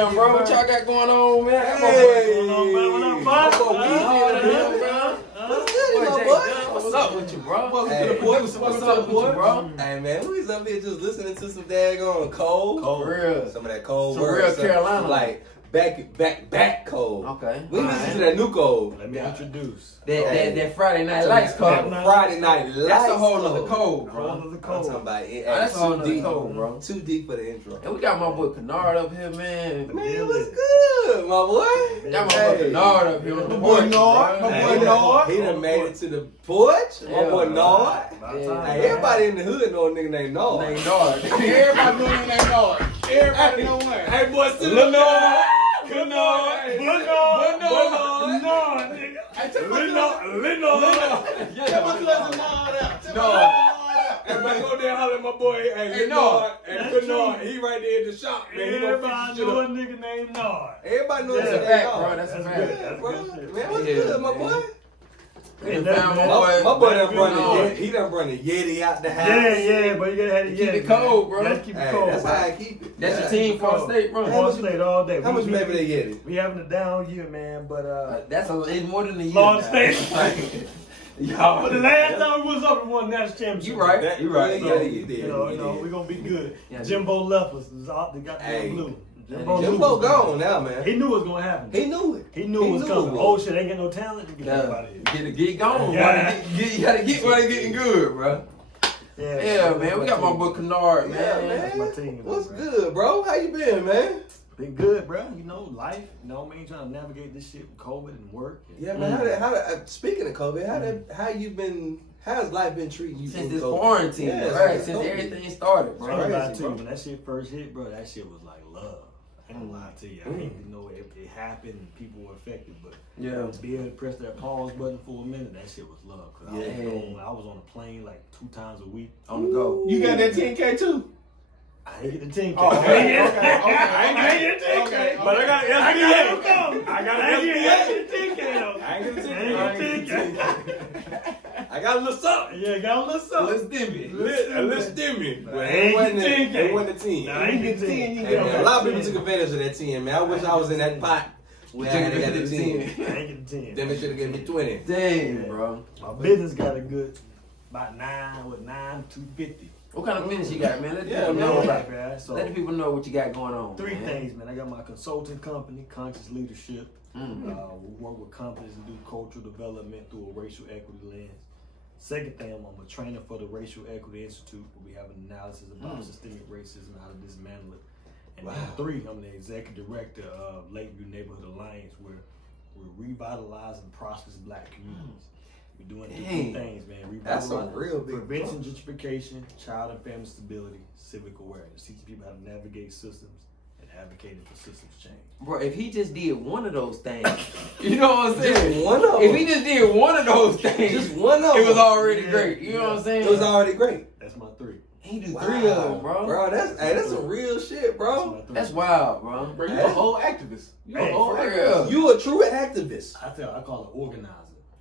Damn, bro, what y'all got going on, man? Hey, what up, bud? What's good, my boy? What's up with you, bro? Welcome to the boy. What's up, boy? Bro? Hey, man, we was up here just listening to some daggone cold. For real. Some of that cold Some words. real Carolina. Like, back cold. Okay. We listen to that new cold. Let me introduce. That Friday Night Lights cold. Friday Night Lights. That's a whole other cold, bro. Whole other I'm cold. talking about it. That's a whole Too other deep, cold, bro. Too deep for the intro. And we got my boy Kinard up here, man. Man, what's good, my boy? Got my boy Kinard up here on the My boy porch, Nard, bro. my Hey, boy Nard. He done made it to the porch. My Yeah, boy bro. Nard. Yeah. Hey, everybody in the hood know a nigga named Nard. Named Nard. Everybody know your name, Lord. Everybody know one. Hey, boy, sit Lil' Nard. Good Nard. Nord. Nard. Nord, nigga. Hey, tell Lil' me Nord. tell my cousin Nard out. Tell my cousin Nard out. Everybody go there and holler at my boy. Hey, Nard. And good Nard. He right there at the shop, man. He gonna fix Everybody shit know a up. nigga named Nard. Everybody knows That's a that fact, Nard. bro. That's a That's fact. good. Yeah, That's bro. good shit. Man, what's Yeah, good, my man. boy? We done found my My boy done run Nard. he done run the Yeti out the house. Yeah, but you gotta have it. Keep it cold, bro. You gotta keep it Hey, cold. that's how I keep it. That's your Yeah. team for state, bro. Ball State all day. How much you pay for that Yeti? We having a down year, man, but It's more than a year. Ball now. State. Y'all. But the last time we was up, we won national championship. You right. You right. Yeah, you did. You know, we're gonna be good. Yeah, Jimbo left us. They got Hey. blue. Jimbo gone now, man. He knew it was gonna happen. He knew it. He knew it was coming. it. Oh shit, ain't got no talent. You get out of here. Get going. Yeah. You gotta get while it's getting good, bro. Yeah, man. We got my boy Kinard, Yeah, man. That's my man. team, What's bro. good, bro? How you been, man? Been good, bro. You know, life. You know what I mean? Trying to navigate this shit with COVID and work. Yeah, man. Speaking of COVID, how's life been treating you Since through this COVID? quarantine, Yeah, right? Since COVID. everything started, So bro. I ain't gonna lie Crazy, to you, bro. when that shit first hit, bro, that shit was like love. I ain't gonna lie to you. I didn't even know it happened and people were affected, but Yeah. to be able to press that pause button for a minute, that shit was love. Cause I was on a plane like 2 times a week. On the go. You got that 10K too? I didn't get the 10K. Oh, okay. I ain't get the 10K. Okay. But I got an SBA. I got I an ain't get the 10K though. I ain't get the I ain't get the 10K. I got a little something. Yeah, got a little something. Let's dim it. A little stimmy. But I ain't get the 10K. It wasn't the 10. Nah, I ain't get the 10. You Hey, man, a lot of people took advantage of that 10, man. I wish I was in that pot. We had got the 10. I ain't get the 10. Then they should have given me 20. Dang, bro. My business got a good about 250. What kind of business you got, man? Let the Yeah, people man. know Right, about. man. So Let the people know what you got going on. 3 man. things, man. I got my consulting company, Conscious Leadership. Mm. We work with companies and do cultural development through a racial equity lens. Second thing, I'm a trainer for the Racial Equity Institute, where we have an analysis about systemic racism, how to dismantle it. And then 3, I'm the executive director of Lakeview Neighborhood Alliance, where we're revitalizing prosperous Black communities. We're doing different things, man. That's a real big prevention, gentrification, child and family stability, civic awareness, teaching people how to navigate systems and advocating for systems change. Bro, if he just did one of those things, you know what I'm saying? Just one of If them. he just did one of those things, Just one of it was them. already great. You know what I'm saying? It was already great. That's my 3. He do Wow. 3 of them, bro. Bro, that's some real shit, bro. That's wild, bro. Bro, you a whole activist. You a Hey, whole for activist. real. You a true activist. I call it organizer.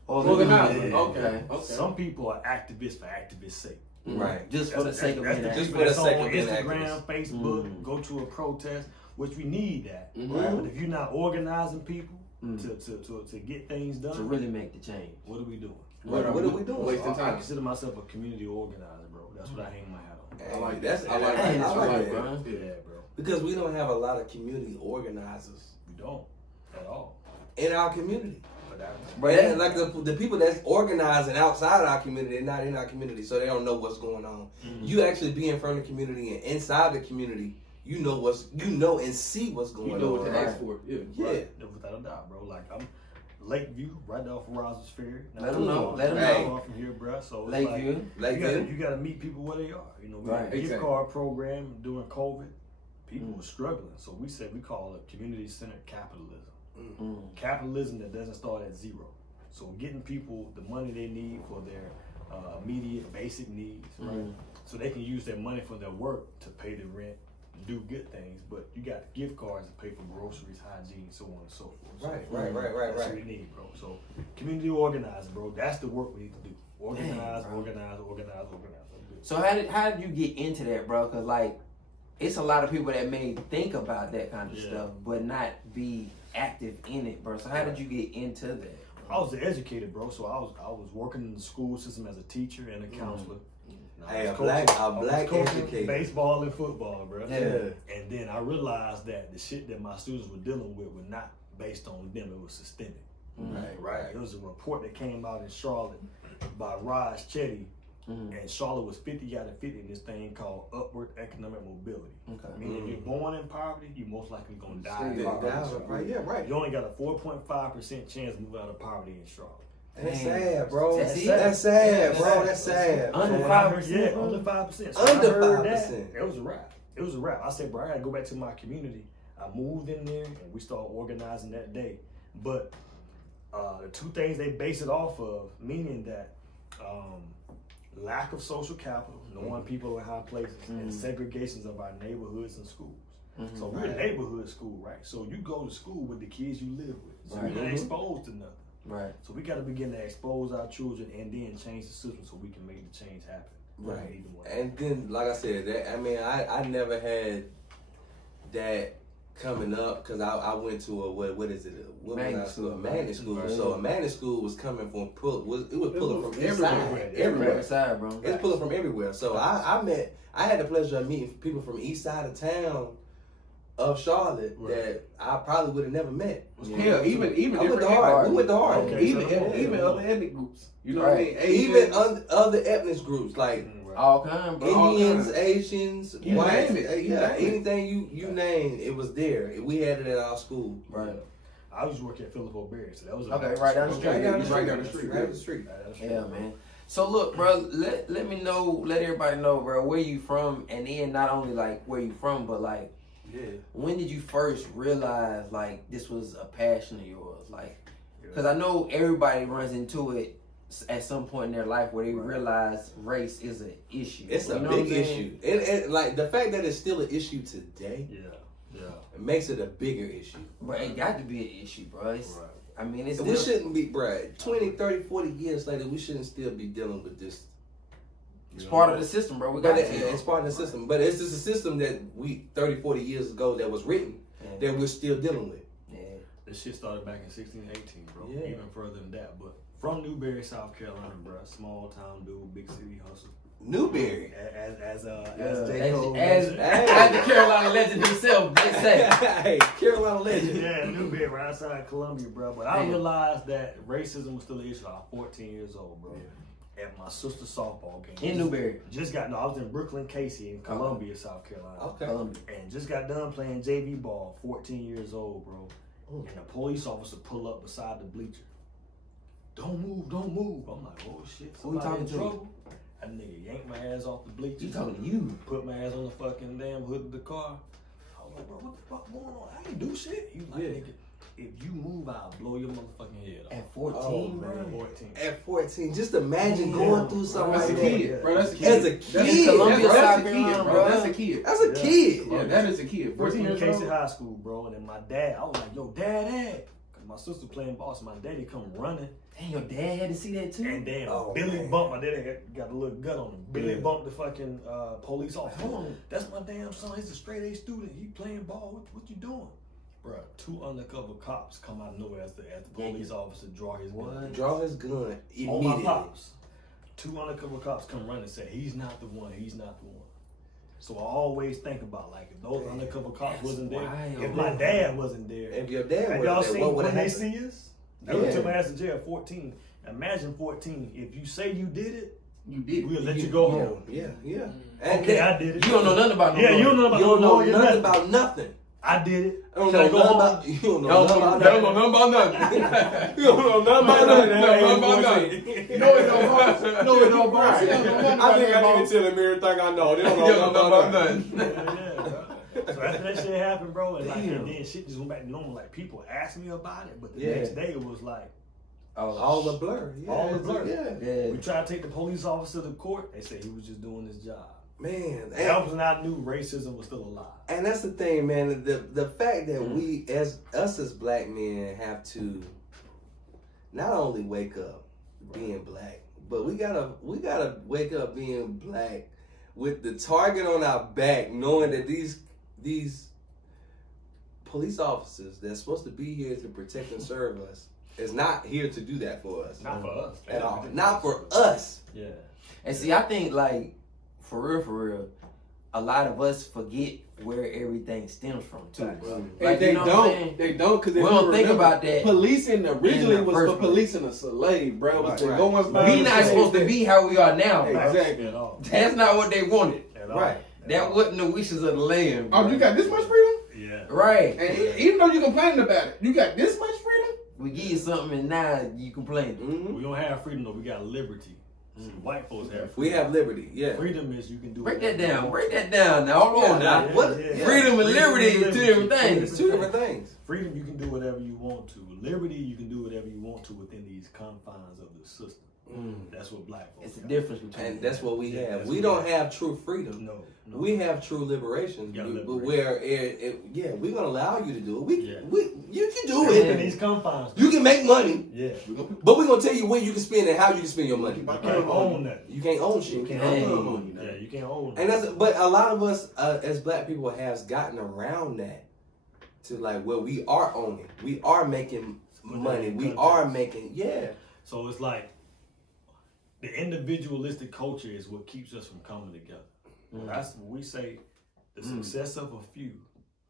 Organizer. Yeah. Okay. Some people are activists for activists' sake. Right. Just for the sake of being that's Just the for the people sake that's of being on an Instagram, Facebook, go to a protest, which we need that. Mhm. Right? But if you're not organizing people to get things done, to really make the change. what are we doing? What are we doing? Wasting I time. consider myself a community organizer, bro. That's what I hang my hat on. Hey, I like that's that. I like Hey, that. that's I like right, that. bro. Yeah, bro. Because we don't have a lot of community organizers We don't at all. in our community. But that, Bro, Yeah, like the people that's organizing outside our community, they're not in our community, so they don't know what's going on. You actually be in front of the community and inside the community, you know and see what's going You on. know what to right? ask for. Yeah. Yeah. without a doubt, bro. Like I'm Lakeview, right off of Roswell's Ferry. Let 'em know, let 'em know. Far from here, bro. So it's Lakeview. like, you gotta meet people where they are. You know, we had a gift Exactly. card program during COVID. People were struggling, so we said we call it community-centered capitalism. Capitalism that doesn't start at zero. So getting people the money they need for their immediate basic needs, right? So they can use their money for their work to pay the rent, do good things, but you got gift cards to pay for groceries, hygiene, so on and so forth. So Right. that's what we need, bro. So community organizing, bro. That's the work we need to do. Organize. So how did you get into that, bro? Cause like it's a lot of people that may think about that kind of stuff, but not be active in it, bro. So how did you get into that? I was an educator, bro. So I was working in the school system as a teacher and a counselor. Hey, a black educator. Baseball and football, bro. Yeah. And then I realized that the shit that my students were dealing with was not based on them. It was systemic. Right. There was a report that came out in Charlotte by Raj Chetty, and Charlotte was 50 out of 50 in this thing called upward economic mobility. Meaning if you're born in poverty, you're most likely going to die in poverty. Right. You only got a 4.5% chance to move out of poverty in Charlotte. That's sad, bro. That's sad, bro. That's sad. Under 5%. Yeah, under 5%. So Under I heard 5%. that, it was a wrap. It was a wrap. I said, bro, I gotta go back to my community. I moved in there and we started organizing that day. But the two things they base it off of, meaning that lack of social capital, knowing people in high places, and segregations of our neighborhoods and schools. So we're a neighborhood school, right? So you go to school with the kids you live with. So you're not exposed to nothing. Right. So we got to begin to expose our children and then change the system so we can make the change happen. Right. And then, like I said, I never had that coming up because I went to a magnet school. So a magnet school was coming from pulling from everywhere, bro. It's pulling from everywhere. So I had the pleasure of meeting people from east side of town of Charlotte that I probably would have never met. Hell, even we went to Hard. Okay, even other ethnic groups. You know what I mean? Even other ethnic groups like all kinds, bro. Indians, Asians, whites, name anything you name, it was there. We had it at our school. Right. I was working at Philip O'Berry, so that was right down the street. Right down the street. Yeah, man. So look, bro, let me know, let everybody know, bro, where you from, and then not only like where you from, but like when did you first realize like this was a passion of yours? Like, because I know everybody runs into it at some point in their life where they realize race is an issue. It's a big issue. And like the fact that it's still an issue today, it makes it a bigger issue. But it got to be an issue, bro. I mean, it's we shouldn't be, bro. 20, 30, 40 years later, we shouldn't still be dealing with this. It's part of the system, bro. It's part of the system. But it's just a system that 30, 40 years ago that was written that we're still dealing with. Yeah. This shit started back in 1618, bro. Yeah. Even further than that. But from Newberry, South Carolina, bro. Small town dude, big city hustle. Newberry. As the Carolina legend himself, they say. Hey, Carolina legend. Yeah, Newberry, right outside Columbia, bro. But I realized that racism was still an issue. I was 14 years old, bro. At my sister's softball game. In Newberry. I was in Brooklyn, Casey, in Columbia, South Carolina. Okay. And just got done playing JV ball, 14 years old, bro. And a police officer pull up beside the bleacher. Don't move. I'm like, oh shit. Who you talking to? Trouble? That nigga yanked my ass off the bleachers. You talking to you? Put my ass on the fucking damn hood of the car. I was like, bro, what the fuck going on? I ain't do shit. He was like, nigga, if you move, I'll blow your motherfucking head off. At 14, man. 14. At 14. Just imagine going through something like that. Bro, that's a kid. As a kid. That's Columbia, South Carolina, bro. That's a kid. That's a kid. Yeah, that is a kid. 14 years Casey old. High School, bro. And then my dad, I was like, yo, dad. Because my sister playing ball, so my daddy come running. Dang, your dad had to see that too? And then Billy bumped, my daddy got a little gut on him. Billy bumped the fucking police officer. Hold on, that's my damn son. He's a straight A student. He playing ball. What you doing? Bruh, 2 undercover cops come out of nowhere as the police officer draw his gun. Draw his gun immediately. On my pops. 2 undercover cops come running and say, he's not the one. So I always think about, like, if those undercover cops wasn't there, if my dad wasn't there, if your dad y'all wasn't there, what would have happened? They see us? They took my ass to jail at 14. Imagine 14. If you say you did it, we'll let you go home. Yeah. Okay, I did it. You don't know nothing about no you don't know nothing about nothing. I did it. You don't know nothing about nothing. You don't know nothing. You don't know nothing about nothing. No, it don't bother. I think I need to tell them everything I know. They don't know nothing about nothing. Yeah, so after that shit happened, bro, and then shit just went back to normal. Like, people asked me about it, but the next day it was like all the blur. Yeah, all the blur. Yeah. We tried to take the police officer to court. They said he was just doing his job. Man, that was when I knew racism was still alive. And that's the thing, man. The fact that we, as black men, have to not only wake up being black, but we gotta wake up being black with the target on our back, knowing that these police officers that's supposed to be here to protect and serve us is not here to do that for us. Not for us at all. Not for us. Yeah. And see, I think like for real, a lot of us forget where everything stems from too. Like, they don't because we don't think about that. Policing originally was for policing a slave, bro. It was to go and find. We not supposed to be how we are now. Exactly. That's not what they wanted. Right. That wasn't the wishes of the land. Oh, you got this much freedom? Yeah. Right. And even though you're complaining about it, you got this much freedom? We give you something and now you complain. Mm-hmm. We don't have freedom though. We got liberty. See, white folks have freedom. We have liberty. Yeah. Freedom is you can do. Break that down. Break that down. Now hold on now. Freedom and liberty is two different things. It's two different things. Freedom, you can do whatever you want to. Liberty, you can do whatever you want to within these confines of the system. That's what black folks. It's the difference between. And that's what we have. We don't have true freedom. No. We have true liberation. But where we're gonna allow you to do it. You can do it. Within these confines. You can make money. Yeah. But we're gonna tell you where you can spend and how you can spend your money. You can't own that. You can't own shit. You can't own that. Yeah, you can't own that. But a lot of us as black people has gotten around that to like where we are owning. We are making money. We are making So it's like the individualistic culture is what keeps us from coming together. That's what we say. The success of a few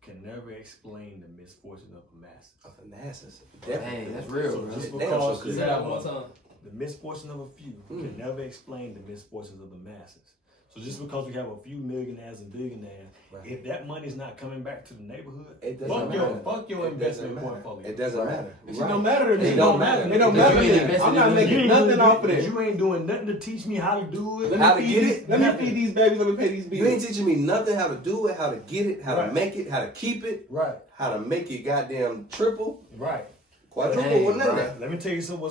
can never explain the misfortune of the masses. Of the masses, definitely. Dang, that's real. So Bro. just because Say that one time. the misfortune of a few can never explain the misfortunes of the masses. So just because we have a few millionaires and billionaires, if that money's not coming back to the neighborhood, it doesn't matter. Fuck your investment portfolio. It doesn't matter. It don't matter to me. It don't matter. It don't matter. I'm not making nothing off of that. You ain't doing nothing to teach me how to do it. How to get it? Let me feed these babies. Let me pay these bills. You ain't teaching me nothing how to do it, how to get it, how to make it, how to keep it, how to make it goddamn triple, quadruple, with none of that. Let me tell you something.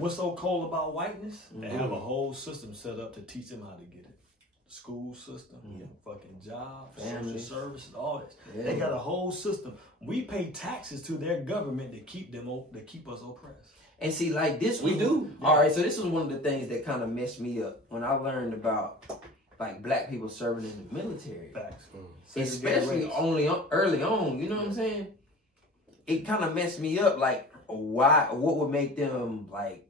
What's so cold about whiteness? They have a whole system set up to teach them how to get it. School system, fucking jobs, social services, all this. They got a whole system. We pay taxes to their government to keep us oppressed. And see, like this, we do. All right, so this was one of the things that kind of messed me up when I learned about like black people serving in the military. Facts. Especially early on. You know what I'm saying? It kind of messed me up. Like, what would make them like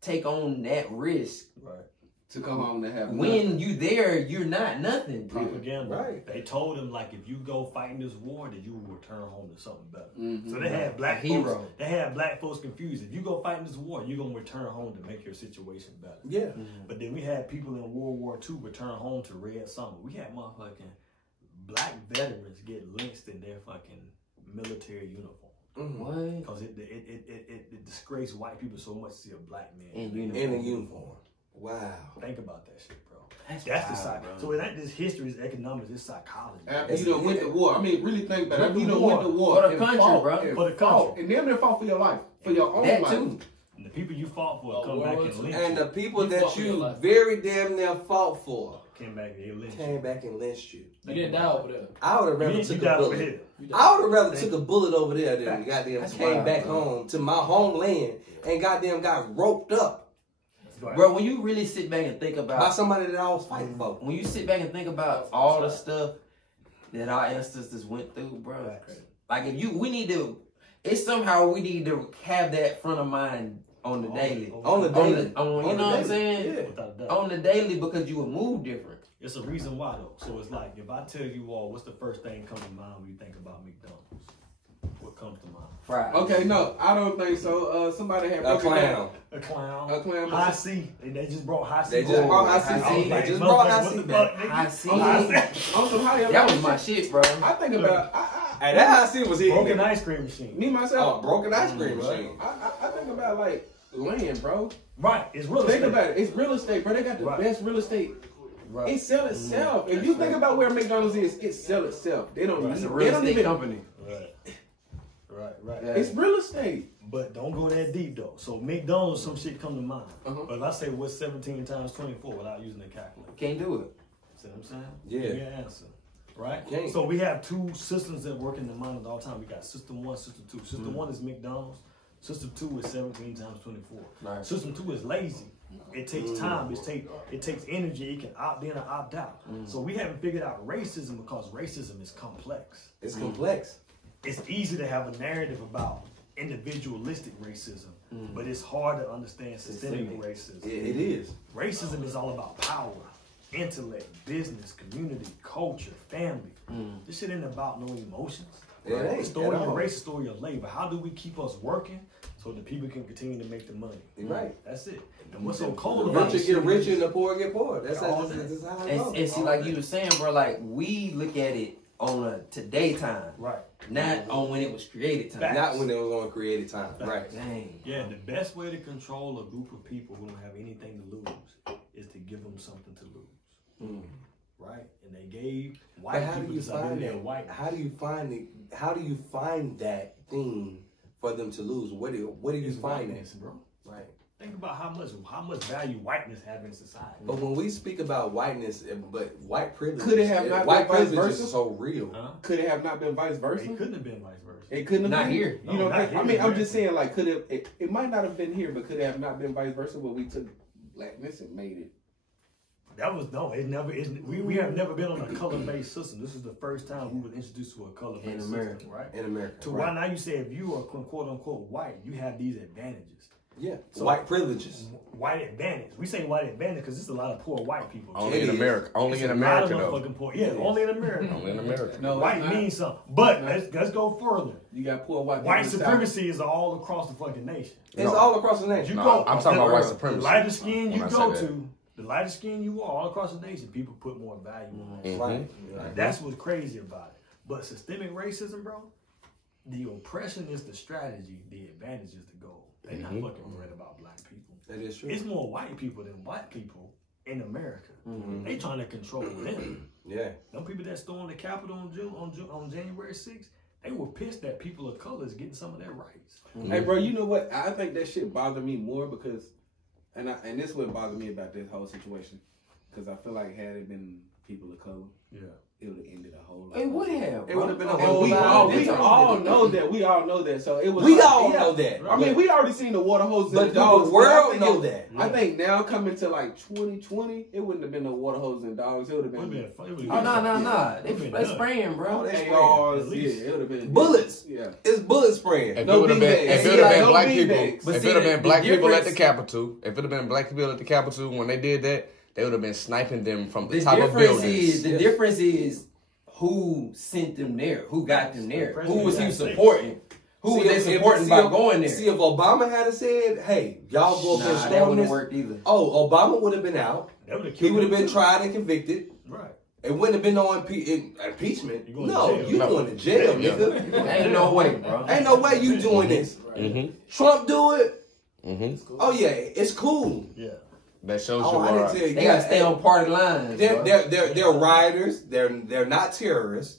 take on that risk? Right. To come home to have when you there, you're not nothing. Propaganda. Right. They told them like if you go fight in this war, that you will return home to something better. So they had black folks. They had black folks confused. If you go fight in this war, you're gonna return home to make your situation better. Yeah. But then we had people in World War II return home to Red Summer. We had motherfucking black veterans get lynched in their fucking military uniform. What? Because it disgraced white people so much to see a black man in a uniform. Wow. Think about that shit, bro. That's the psych. So it ain't just history, it's economics, it's psychology. After you done went to war, I mean, really think about it. After you done went to war for the country, bro. For the country. And them that fought for your life, for your own life. Too. And the people you fought for come back and lynch you. And the people that you very damn near fought for came back and lynched you. You didn't die over there. I would have rather took a bullet. I would have rather took a bullet over there than goddamn came back home to my homeland and goddamn got roped up. Bro, when you really sit back and think about by somebody that I was fighting for, when you sit back and think about all the stuff that our ancestors went through, bro, like if we need to have that front of mind on the daily, you know what I'm saying? Yeah. On the daily, because you will move different. It's a reason why though. So it's like if I tell you all, what's the first thing come to mind when you think about McDonald's? What comes to mind? Fries. Okay, no, I don't think so. Somebody had a clown. A clown. A clown. High C. They just brought High C. They just brought High C. High C. That was my shit, bro. I think about. And that High C was it. Broken ice cream machine. Me myself. Broken ice cream machine. I think about like land, bro. Right. It's real estate. Think about it. It's real estate, bro. They got the best real estate. Right. It sell itself. If you think about where McDonald's is, it sell itself. They don't. It's a real estate company. Right. Yeah. It's real estate. But don't go that deep though. So McDonald's, some shit come to mind. But if I say what's 17 times 24 without using a calculator, can't do it. See what I'm saying? Yeah. Give me an answer. Right? Can't. So we have two systems that work in the mind at all time. We got system 1, system 2. System 1 is McDonald's. System 2 is 17 times 24. Right. System 2 is lazy. It takes time. It takes energy. It can opt in or opt out. So we haven't figured out racism because racism is complex. It's complex. It's easy to have a narrative about individualistic racism, but it's hard to understand systemic racism. It is. Racism is all about power, intellect, business, community, culture, family. This shit ain't about no emotions. It ain't The story at of all. race is the story of labor. How do we keep us working so the people can continue to make the money? Right. That's it. And what's so cold The about richer this get shit richer is- and the poor get poor. That's All how that. it goes. And see, like you were saying, bro, like we look at it on a today time, Right. not on when it was created time. Facts. Not when it was on created time. Right. Dang. Yeah, the best way to control a group of people who don't have anything to lose is to give them something to lose. Right? And they gave white But how people do you this find identity that? of white. How do you find it? How do you find that thing for them to lose? Where do you find whiteness, that? bro? Right. Think about how much value whiteness have in society. But when we speak about whiteness, but white privilege, Could it have not white been vice privilege versa? is so real. Could it have not been vice versa? It couldn't have been vice versa. It couldn't have Not been here. You No, know, not I here, mean, I'm man. just saying, like, could have it might not have been here, but could it have not been vice versa? Where we took blackness and made it. That was no. It never. We have never been on a color-based system. This is the first time we were introduced to a color-based In system, America. right? In America. To right. why now you say if you are quote unquote white, you have these advantages. Yeah. So- White privileges. White advantage. We say white advantage because there's a lot of poor white people. Only It in is. America. Only It's in a America, lot of though. motherfucking poor. Yeah, only in America. Only in America. No, White it's not. means something. But let's go further. You got poor white people. White in the South. supremacy is all across the fucking nation. It's No. all across the You nation. No, go, I'm talking about white The supremacy. lighter skin you When I go say that. to, the lighter skin you are all across the nation, people put more value on that. Right. Like, that's what's crazy about it. But systemic racism, bro, the oppression is the strategy, the advantage is the goal. They're not fucking worried about black people. That is true. It's more white people than black people in America. They trying to control them. Yeah. Them people that stormed the Capitol on January 6th, they were pissed that people of color is getting some of their rights. Hey, bro, you know what? I think that shit bothered me more because, and this is what bothered me about this whole situation, because I feel like had it been people of color, Yeah. it would have ended a whole lot. It would have. It would have been a bro. whole We lot all, of we different- all know that. We all know that. So it was. We like, all yeah. know that. I mean, we already seen the water hoses But and dogs. the but I world think know it- that. I think now coming to like 2020, it wouldn't have been no water hoses and dogs. It would have It would've been. been fun. It would've Oh, been no, fun. no, no. It would've been They done. spraying, bro. They spraying. ARs, At least. yeah, it would have been Bullets. Yeah. It's bullet spraying. If No it would have been, beanbags. if See, it would have like, been no black beanbags. people, But if see, it would have the been black people at the difference- Capitol, if it would have been black people at the Capitol when they did that, they would have been sniping them from the The top of difference buildings. is difference is who sent them there, who got them there, The who was he president of the United supporting, who was they supporting by going there. See, if Obama had said, "Hey, y'all go up and Nah, that storm wouldn't this," have worked either. oh, Obama would have been out. That would've He killed would have him been too. tried and convicted. Right. It wouldn't have been no impeachment. You going to No, jail. you No. going to jail, Yeah. nigga. Ain't no way, bro. Ain't no way you doing this. Trump do it. Oh yeah, it's cool. Yeah. That shows Oh, you I where. didn't tell you. They gotta stay on party lines. bro. They're rioters. They're not terrorists.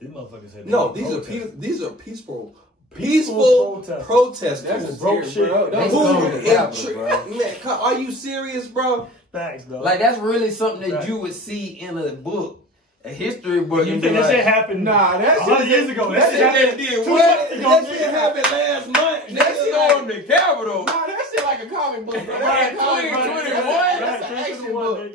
These motherfuckers said No, they these are peaceful protesters. protesters. That's broke serious, shit. bro. They Who stormed the in Capitol, bro. man, are you serious, bro? Facts, though. Like that's really something that Right. you would see in a book, a history book. you and think be that like, shit happened? Nah, that 100 shit- years ago. that That shit shit happened. did two what? months ago, That nigga. shit happened last month. That shit on the Capitol. Nah, that shit like a comic book, bro. Right, That's a comic book. 2021. That's an action book.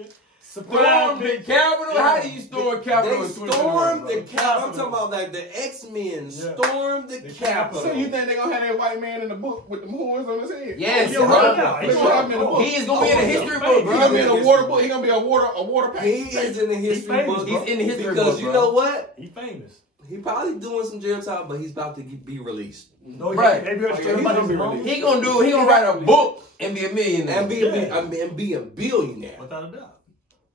Storm the Capitol. How do you storm Capitol? They in 2021, stormed the bro? Capitol. I'm talking about like the X-Men stormed the Capitol. So you think they gonna have that white man in the book with the horns on his head? Yes, Yo, bro. right now, What's gonna happen in the book? He is gonna be in the history book, He bro. gonna be in a water book. He gonna be a water pack. He is in the history famous, book. bro. He's in the history because book, you bro. know what? He famous. He probably doing some jail time, but he's about to be released No, Right. They be able to Yeah, straight he's about gonna his be mama. He gonna write a book and be a millionaire. and be a billionaire Without a doubt.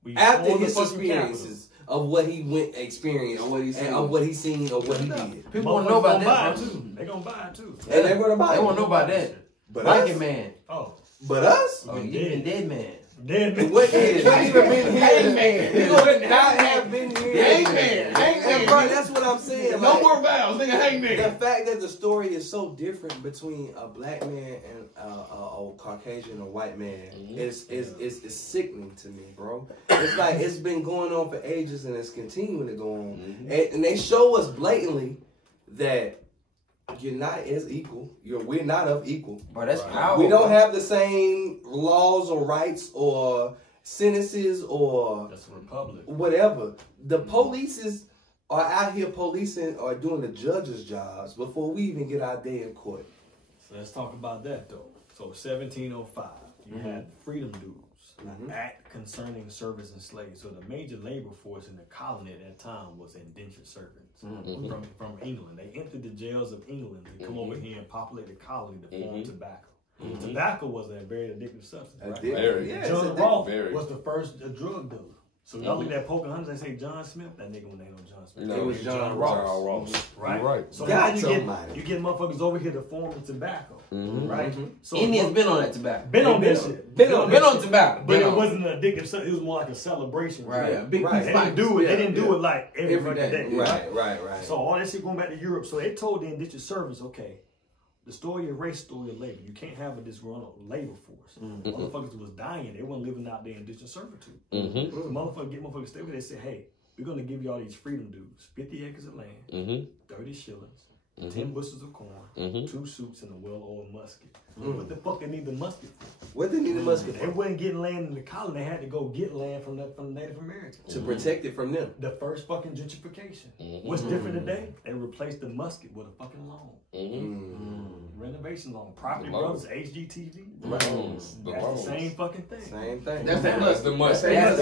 We after stormed the his fucking experiences of what he experienced, Of what he seen. and of what he seen, or what he did. Capitol. People wanna know about Motherfuckers gonna buy that, it bro. too. They gonna buy it too. And they're gonna buy They it. wanna know about that. But Viking us, man. Oh, but us, Oh, you been dead man. dead man. what he couldn't even been here. Hangman. He could not have been here. Hangman. And bro, that's what I'm saying. No like, more vows, nigga. The Hangman. fact that the story is so different between a black man and a Caucasian or white man is sickening to me, bro. It's like it's been going on for ages and it's continuing to go on. And they show us blatantly that you're not as equal. We're not of equal. Bro, that's powerful. We don't have the same laws or rights or sentences or That's a republic. whatever. The police are out here policing or doing the judges' jobs before we even get our day in court. So let's talk about that though. So 1705, you had freedom dues, an act concerning service and slaves. So the major labor force in the colony at that time was indentured servants from England. They entered the jails of England to come over here and populate the colony to form tobacco. Tobacco was a very addictive substance, right? Very. Yeah, John Rolfe very. was the first drug dealer. So y'all look at that Pocahontas, they say John Smith. That nigga when they know John Smith. No, it was John Ross. Right? You're right. So God now almighty. you get motherfuckers over here to form the tobacco, right? So Indians been on that tobacco. been on that shit. Been on tobacco. But it wasn't an addictive substance. It was more like a celebration. Right. Yeah, big Right. They didn't do it. They didn't do it like every Every fucking day. day. Right. So all that shit going back to Europe. So they told the indentured servants, okay, the story of race, story of labor. You can't have a disgruntled labor force. Motherfuckers was dying. They weren't living out there in indentured servitude. So motherfuckers stay with. They said, hey, we're gonna give you all these freedom dues: 50 acres of land, 30 shillings, 10 bushels of corn, 2 suits, and a well-oiled musket. What the fuck they need the musket for? What they need a musket They for? wasn't getting land in the colony. They had to go get land from the Native Americans. To protect it from them. The first fucking gentrification. What's different today? They replaced the musket with a fucking loan. Renovation loan. Property Brothers, HGTV. Right. That's the same fucking thing. Same thing. That's that That's the must. That's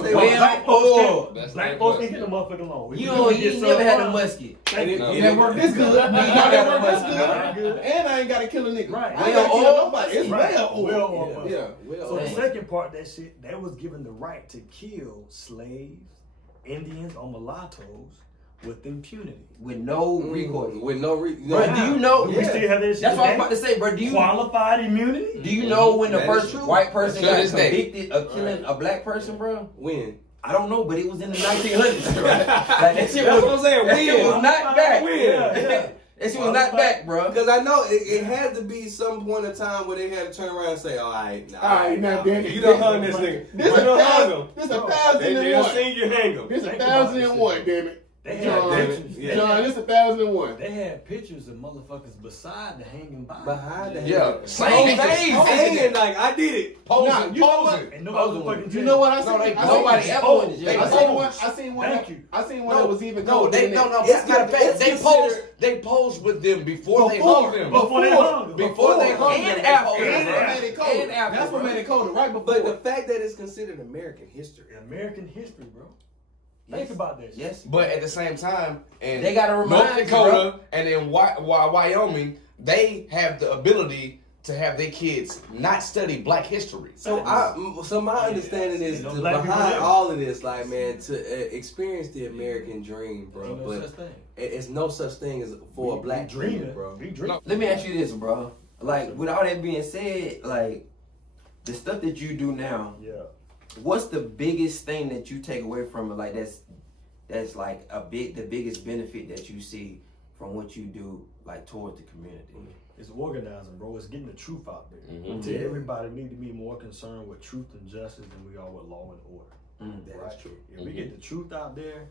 the Black folks That's black that folks must. can get the motherfucking loan. If You get never had a subprime, musket. thank you. No. It ain't work this good. It ain't work this Not good. good. And I ain't got to kill a nigga. Right. I ain't got to kill nobody. It's Right. well old. Well, Yeah. So the Dang. second part of that shit, that was given the right to kill slaves, Indians, or mulattoes with impunity. With no recourse. With no Bro, do you know? We still have that shit That's what I was today. about to say, bro. Qualified immunity? Do you know when the That is first true. white person To got this day. convicted of killing a black person, bro? When? I don't know, but it was in the 1900s, bro. Like, that shit That's was, what I'm saying. that shit was When? not back. Yeah. That shit was not back, bro. Because I know it had to be some point in time where they had to turn around and say, all right, All right, now, Danny. you done hung this nigga. This You done hung him. This a 1,001. seen you hang him. This a Think about 1,001, damn it. They had John, pictures. Yeah. John, this a 1,001. They had pictures of motherfuckers beside the hanging body. Behind the Yeah. hand. Same Hanging like, I did it. Posing. You know what? And nobody fucking You know what I No, seen? Nobody ever went to jail. I seen one. I seen one. Thank you. I seen one No, that was even No, colder they than no. that. It's Matter of fact, it's they considered- posed with them before they hung them. Before they hung them. Before they hung them. And they after. posed with And them. after. Made it colder. And after, That's what bro. made it colder. Right before. But the fact that it's considered American history. American history, bro. Think about that shit. Yes. But at the same time, and They gotta remind North you, Dakota and then Wyoming, they have the ability to have their kids not study Black history. So my understanding is Ain't no to, black people behind there. all of this, like, man, to experience the American dream, bro. Ain't no But such thing. it's no such thing as for a black dream, dreaming, bro. We dream. Let me ask you this, bro. Like, with all that being said, like, the stuff that you do now, Yeah. what's the biggest thing that you take away from it? Like, that's like the biggest benefit that you see from what you do, like, towards the community. It's organizing, bro. It's getting the truth out there. To everybody, we need to be more concerned with truth and justice than we are with law and order. That's true. If we get the truth out there,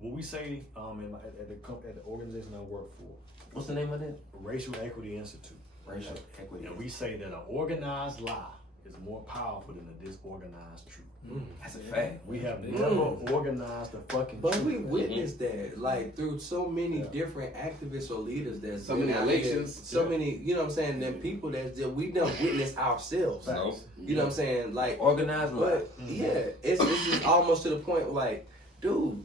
what we say at the organization I work for, What's the name of that? Racial Equity Institute. Racial equity. And we say that an organized lie is more powerful than a disorganized truth. That's a fact. We have never organized the fucking But truth. we witnessed that, like, through so many different activists or leaders that's So been many out here, elections. so many, you know what I'm saying, them people that we done witnessed ourselves. No. You know what I'm saying? Like, Organized life. but yeah, it's just almost to the point where, like, dude,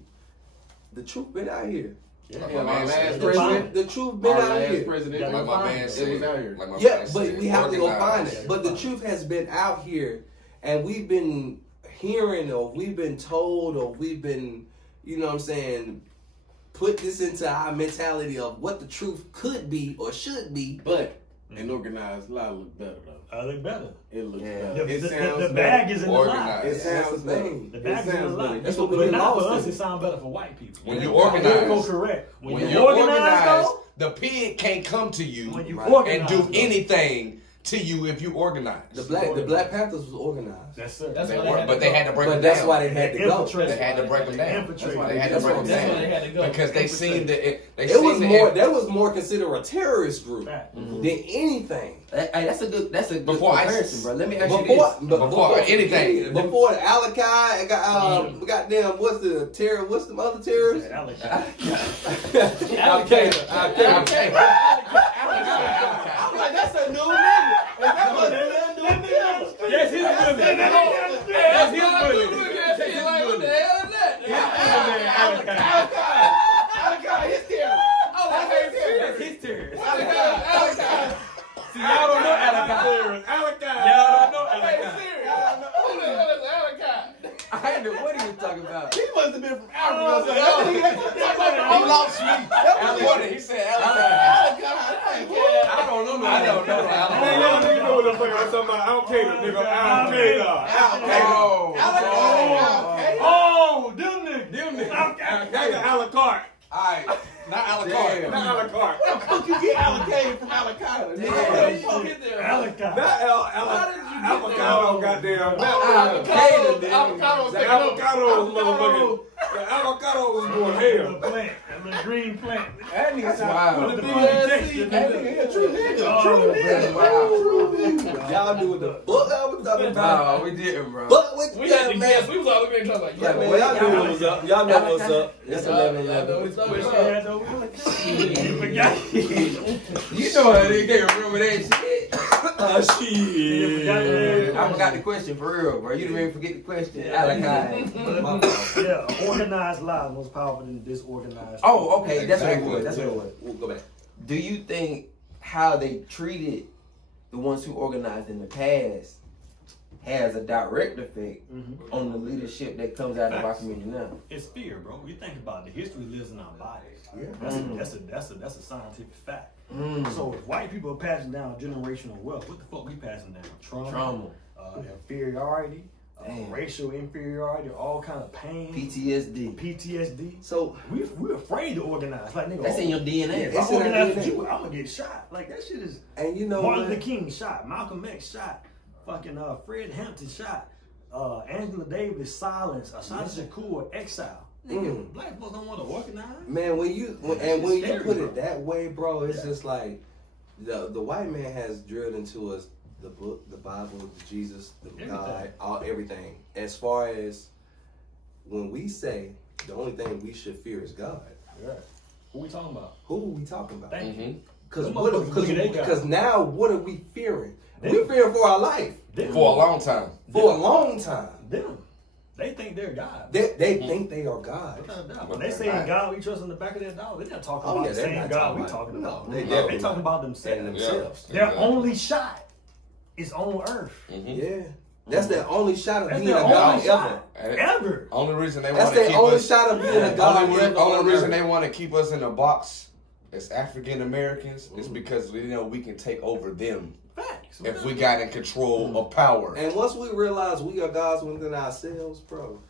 the truth been out here. Yeah, Like my my man last said. president. The truth been Our out last here. president. Yeah, Like my man It was said. out here. Like my Yeah, man but said, we have to go find organized. it. But the truth has been out here, and we've been hearing, or we've been told, or we've been, you know what I'm saying, put this into our mentality of what the truth could be or should be. But an organized lie look better though. I think better. It looks Yeah. better. It sounds The bag is in the lie. Organized. It That's sounds the better. thing. The It bag is in the sounds lie. better. That's what we But get not for lost us, in. it sounds better for white people. When you Political organize, correct. when you organize, the pig can't come to you when you Right. and organize, do though, anything to you if you organize. The Black Panthers was organized. Yes, sir. That's They why were, but they had to break them But down. that's why they had to go. They had to break them down. That's why they had to break them That's why they down. had to go. Because they seen that It was more. That was more considered a terrorist group than anything. Hey, that's a good Before comparison, ISIS. bro. Let me ask you this. Before anything. Before the Alakai, goddamn, what's the other terrorists? Al-Qaeda. I'm like, that's a new nigga. That was a new nigga. That's his bully. That's his bully. What the hell is that? Alakai, his terrorist. That's his terrorist. Al-Qaeda. See, y'all don't know Alakai. Y'all don't know Alakai. Who the hell is Al-Qaeda? I know what he was talking about. He must have been from Africa. He lost me. He said Al-Qaeda. I don't know. I don't know Al-Qaeda. Man, y'all niggas know what the fuck I'm talking about. Al-Qaeda, nigga. Al-Qaeda. Oh, them niggas. Al-Qaeda, a la carte. Alright, not Al-Qaeda. Not a la carte. How the fuck you get allocated from Al-Qaeda? Al-Qaeda. Not Avocado, goddamn. Avocado was taking over. Avocado was motherfucking. The avocado was going hell. Plant, that little green plant. That nigga's wild. With the That nigga a true nigga. Y'all knew what the fuck I was talking about. No, we didn't, bro. But with We had to guess. We was all looking at each other like, yeah, man, y'all knew what was up. Y'all know what's up. It's 11-11. You forgot. You know how they can't remember that shit. Shit. I forgot the question for real, bro. You didn't even forget the question. Alakai. Yeah, organized lives was powerful than disorganized. Oh, okay. That's what it Exactly. was. That's what it was. We'll go back. Do you think how they treated the ones who organized in the past has a direct effect on the leadership that comes out of our community now? It's fear, bro. You think about it, the history lives in our bodies. Yeah. That's a scientific fact. So if white people are passing down generational wealth, what the fuck we passing down? Trauma. Inferiority, racial inferiority, all kind of pain, PTSD. So we're afraid to organize. Like nigga, That's in your DNA. if I organize with you, I'm gonna get shot. Like that shit is. and you know Martin what? Luther King shot, Malcolm X shot, fucking Fred Hampton shot, Angela Davis silenced, Asada Shakur exile. Nigga, black folks don't want to organize. Man, when you put it that way, bro, it's just like the white man has drilled into us the book, the Bible, the Jesus, the God, everything. As far as when we say the only thing we should fear is God. Yeah. Who we talking about? Who are we talking about? Thank you. Because now what are we fearing? We're fearing for our life. Them. For a long time. For a long time. Them. They think they're God. They think they are God. When they say God, we trust in the back of their dollar. They're not talking about the they're same not God talking we about- talking about. No, They talking about themselves. themselves. Their only shot is on earth. Yeah. That's their only shot of That's being a their God only shot ever. Only reason they That's want to their keep only us. shot of being a God. Only reason they want to keep us in a box as African Americans is because we know we can take over them Facts. if we got in control of power. And once we realize we are gods within ourselves, bro.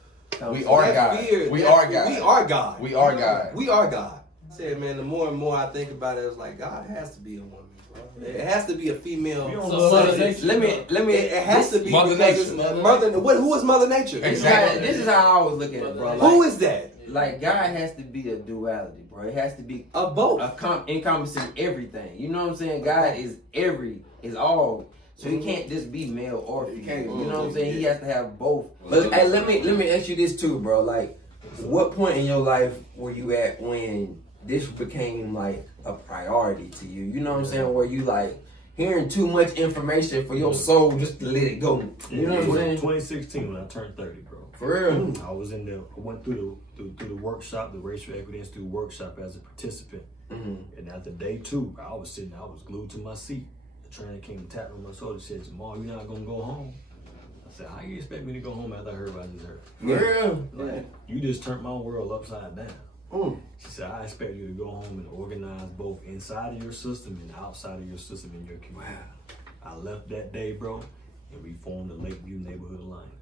We are God. We are God. We are God. We are God. We are God. I said, man, the more and more I think about it, it's like God has to be a woman, bro. It has to be a female. Let me. It has to be Mother because Nature. Who is Mother Nature? Exactly. This is how I always look at it, bro. Like, Who is that? Like God has to be a duality, bro. It has to be A both. encompassing everything. You know what I'm saying? God is all. So he can't just be male or female. You know what I'm saying? He has to have both. But hey, let me ask you this too, bro. Like, what point in your life were you at when this became like a priority to you? You know what I'm saying? Where you like hearing too much information for your soul just to let it go. You know what I'm saying? 2016 when I turned 30, bro. For real. I was in the. I went through the workshop, the Racial Equity Institute workshop as a participant. And after day 2, I was glued to my seat. The trainer came and tapped on my shoulder and said, "Jamall, you're not gonna go home." I said, "How you expect me to go home after I heard about this earth? For real. Like, you just turned my world upside down." She said, "I expect you to go home and organize both inside of your system and outside of your system in your community." Wow. I left that day, bro, and we formed the Lakeview Neighborhood Alliance.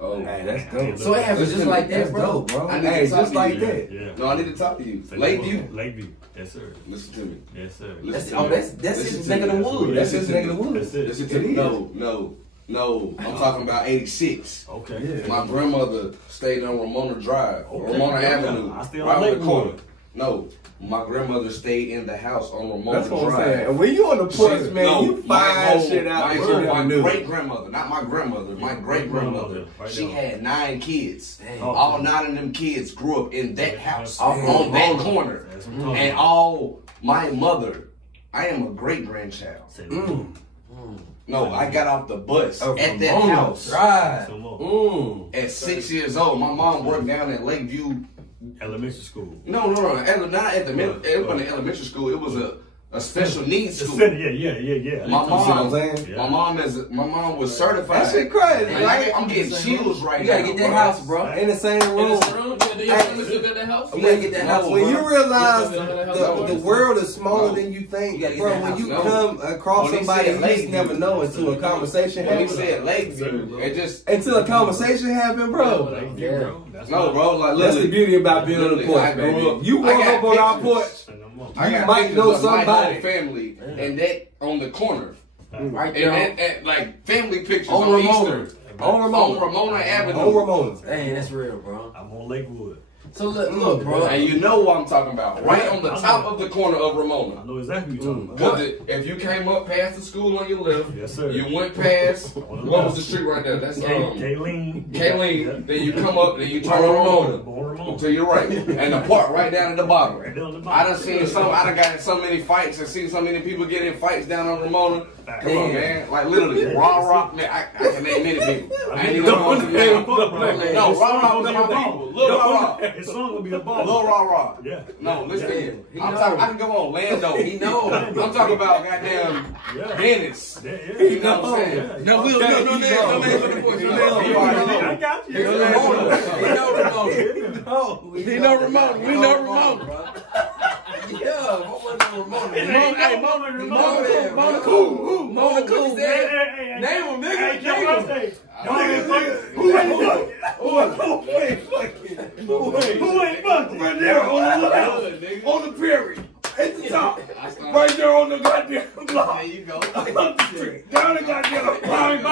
Oh, Hey, that's dope. So it happens just like that, That's bro. dope, bro. I need Hey, to talk just to like you. that. Yeah. No, I need to talk to you. Say Lakeview. Lakeview. Yes, sir. Listen to me. Yes, sir. Listen That's Listen his to nigga me. the wood. That's his nigga the wood. That's it. Listen to me. No. I'm talking about 86. Okay. Yeah. My grandmother stayed on Ramona Drive, Okay. Ramona Yeah, Avenue, I stay on right on the Lakewood. corner. No, my grandmother stayed in the house on Ramona That's what I'm Drive. saying. And when you on the porch, man, you find shit out my that you never knew. great grandmother, not my grandmother, my great grandmother. Right She there. had 9 kids. Damn. All 9 of them kids grew up in that house Damn. on that corner. That's what I'm talking And about. all my mother, I am a great grandchild. Say No, I got off the bus Oh, at from that Mona. house Right. some more. at 6 years old. My mom worked down at Lakeview. Elementary school. No. Not at the middle. It wasn't an elementary school. It was a special needs The school. city, yeah. My You see what I'm mom, saying? Yeah. my mom was certified. That shit crazy, And right? I'm getting chills right You now. gotta get that bro. house, bro. In the same In room. this room, do your family still got that house? You gotta get that house, When bro. you realize You still got that house? the world is smaller No. than you think, You gotta get bro, that when house. you No. come across When he somebody, said you just Lakeview, never know until a conversation When he happens. said Lakeview, it just Until a conversation happens, bro. Lakeview, bro. That's no, what- bro. Like That's the literally, beauty about being on the literally, porch, I grew baby. up- You I walk got up on our pictures. porch, Say no more. I You got might pictures know of my somebody. whole family, and that on the corner, Right there. and like family pictures On on Ramona. Easter, on Ramona, Ramona Avenue. on Ramona. Dang, that's real, bro. I'm on Lakewood. So look, bro. And you know what I'm talking about. Right on the top of the corner of Ramona. I know exactly what you're talking about. Because if you came up past the school on your left, Yes, sir. you went past, what was the street right there? That's Kayleen. Kayleen. Then you come up, then you turn on Ramona. Ramona. To your right. And the park right down at the bottom. Right down the I bottom. done got in so many fights and seen so many people get in fights down on Ramona. Come on, man. Like literally, raw, man. I can name many people. I ain't even going to name. No, raw was my people. Lil Raw. His song will be a ball. Lil Raw. Yeah. No, listen. He I'm know. talking. I can go on Lando. He know. I'm talking about goddamn Yeah. Dennis. Yeah. You know what I'm saying? Yeah. No, no names on the porch. I got you. He know Ramona. He know Ramona. We know Ramona. Yeah, what was that Ramona? Hey, Mona cool. Mona cool. Name him, nigga. Hey, Name him. Who ain't fucking? Right there on the left, on the prairie, at the top, right there on the goddamn block. There you go. Up the street, down the goddamn by the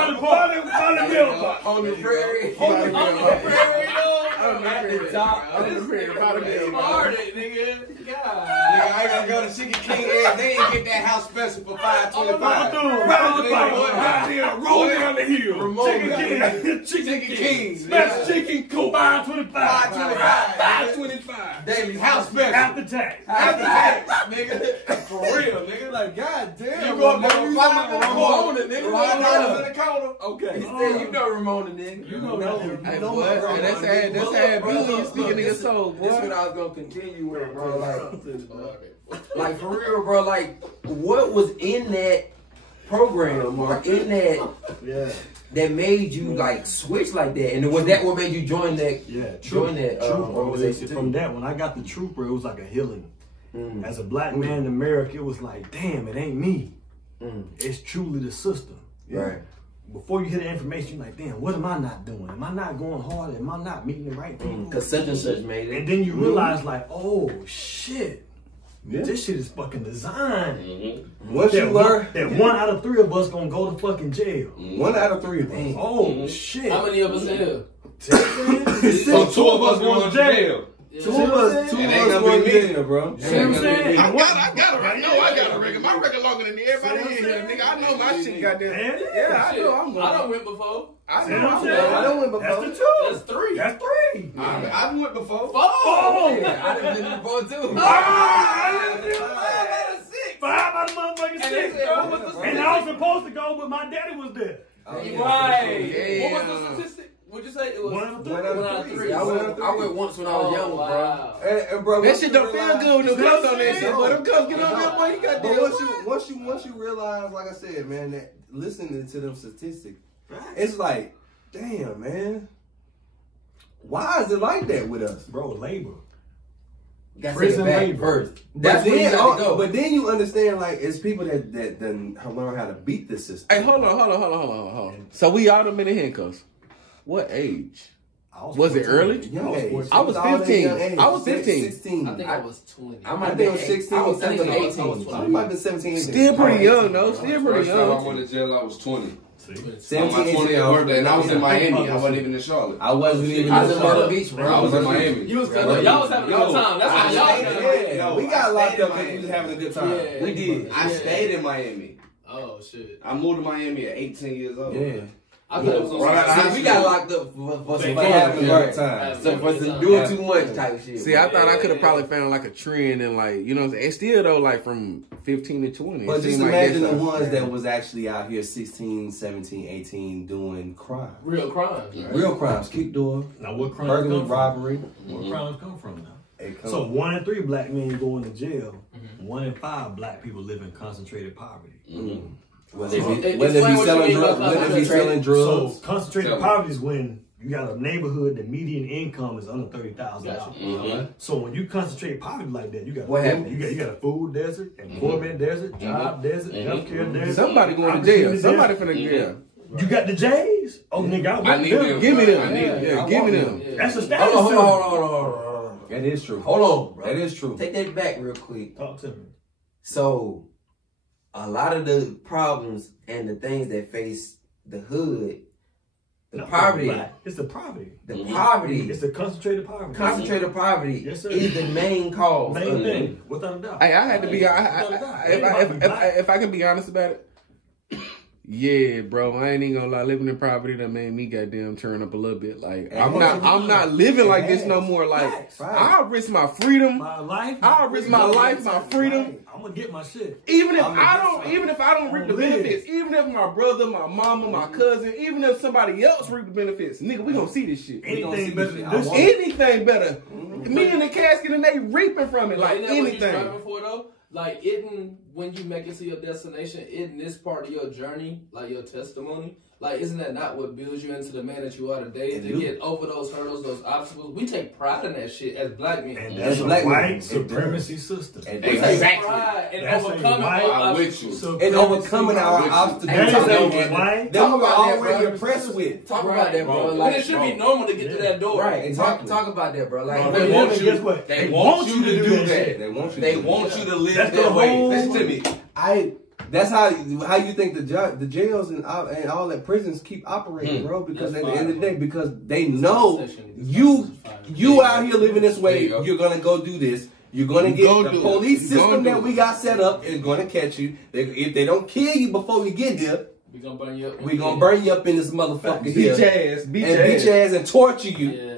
middle block. On the prairie. On the prairie, At the top. on the prairie, by the middle block. Nigga. Nigga, I gotta go to Chicken King and they ain't get that house special for $5.25. Right on the bike, right there, roll down the hill. Chicken King, special chicken coop, $5.25. $5.25. Daily house special. After tax. After tax, nigga. For real, nigga. Like, God damn. You go up there you with talking $5 about Ramona, nigga. $5 in the counter. Okay. He said, you know Ramona, nigga. You know Hey, know boy, my grandma, that's nigga. how That's how Look, you speaking this nigga is- soul, This boy. what I was gonna continue with, bro. Like for real, bro. Like, what was in that program or in that Yeah. that made you like switch like that? And was that what made you join that? Yeah, Join that organization From too? that, when I got the Trooper, it was like a healing. Mm. As a black man in America, it was like, damn, it ain't me. Mm. It's truly the system. Right. Before you hear the information, you're like, damn, what am I not doing? Am I not going hard? Am I not meeting the right people? Cause such and such made it. And then you realize, like, oh shit, Yeah. this shit is fucking designed. Once you learn, That 1 out of 3 of us gonna go to fucking jail. 1 out of 3 of us. Oh shit. How many of us here? So 2 of us going to jail. 2 of us, 2 of It ain't us gonna going be to me. jail, bro. See what I'm saying? I got a record. No, I got a record. My record longer than everybody in here, nigga. I know my shit goddamn. Man, Yeah, I know I'm going. I done went before. I See know what I'm I'm saying? going. I done went before. That's the 2. That's 3. That's 3. I went before. Oh! Yeah, I done been before too. Ah! 5 out of motherfucking 6, bro. And I was supposed to go, but my daddy was there. Right. Yeah. What was the statistic? What'd you say? It was 1 out of 3. 1 out of 1 out of 3. 3. I went once when I was young, bro. wow. And bro, That once shit you don't feel realize- good when them cups on that shit, boy. Them cups get on there, boy. You got But that. once you realize, like I said, man, that listening to them statistics, it's like, damn, man, why is it like that with us? Bro, labor. Got to Prison take it labor. back first. But That's where you then, got to go. but then you understand, like, it's people that learn how to beat the system. Hey, hold on. So we all them in the handcuffs. What age? Was it early? Young age. I was 15. I was 15. 16. I think I was 20. I think I was 16. I was 17, 18. 18. I might have been 17. 18. Still pretty young, though. Still pretty First time I young. went to jail, I was 20. 17, On my 18. 20th birthday, and I was in Miami. I wasn't even in Charlotte. I wasn't even I was in in Myrtle Charlotte. Beach, bro. I was in Miami. You was y'all was having a good time. That's why y'all got it. Yeah, we got locked up because we was having a good time. Yeah. We did. I stayed in Miami. Oh shit. I moved to Miami at 18 years old. Yeah. I thought it was on Right out of some- high See, we school. got locked up for some having a fun. good time. So for some doing too much type shit. See, I thought I could have probably found like a trend and like, you know what I'm saying? And still though, like from 15 to 20. But it just seemed like imagine the that's ones that was actually out here 16, 17, 18 doing crime. real crimes. Right? Real crimes. Kick door, Now what crimes burglary, come from? robbery. Where crimes come from now? They come- So 1 in 3 black men go into jail. 1 in 5 black people live in concentrated poverty. Whether Explain it be what you selling mean by drugs, whether it be selling So drugs. concentrated Tell me. poverty is when you got a neighborhood, the median income is under $30,000. Gotcha. So when you concentrate poverty like that, you got What food, happens? you got a food desert, employment desert, job desert, healthcare desert. somebody going to opportunity jail. Somebody desert. finna jail. You got the J's? Oh nigga, I I want need them. them. Give me them. I need them. Yeah, give me them. Yeah. That's a status Hold symbol. on. That is true. Hold on, bro. That is true. Take that back real quick. Talk to me. So, a lot of the problems and the things that face the hood, the Not poverty, black. It's the poverty. the poverty, It's the concentrated poverty. concentrated poverty Yes, sir. is the main cause. Main of thing. Without a doubt. Hey, I had to be. If I can be honest about it, yeah, bro, I ain't even gonna lie. Living in poverty that made me goddamn turn up a little bit. Like I'm not living like this no more. Like I'll risk my freedom. My life. I'll risk my life, my freedom. I'm gonna get my shit. Even if I don't reap the live. benefits, even if my brother, my mama, my cousin, even if somebody else reap the benefits, nigga, we gonna see this shit. Anything better than this shit. Anything better. Me in the casket and they reaping from it, like Ain't that what you anything. striving for though? Like, when you make it to your destination, isn't this part of your journey, like your testimony? Like, isn't that not what builds you into the man that you are today? To get over those hurdles, those obstacles. We take pride in that shit as black men. And As that's a black white men. supremacy system. And We that's- take pride in That's a overcoming white- our I'm with obstacles. you. and overcoming our That obstacles. That is Talk a about that, white. That we were about that, already bro. impressed with. Talk about that, bro. When Like, it should be normal to get to that door. right. Exactly. Talk about that, bro. Like, They want want you- guess what? They want you to do that. shit. They want you. They to do want that. you to live That's the that way. whole- Listen to me. That's how you think the jails and all that prisons keep operating, bro. Because That's at the end of the fine. day, because they know you out here living this way, you're gonna go do this. You're gonna get Go the do it. police You system gonna do that it. we got set up is gonna catch you. If they don't kill you before you get here, We gonna burn you up. we gonna burn you up in this motherfucker Beat here your ass. Beat and your beat ass. your ass and torture you. Yeah.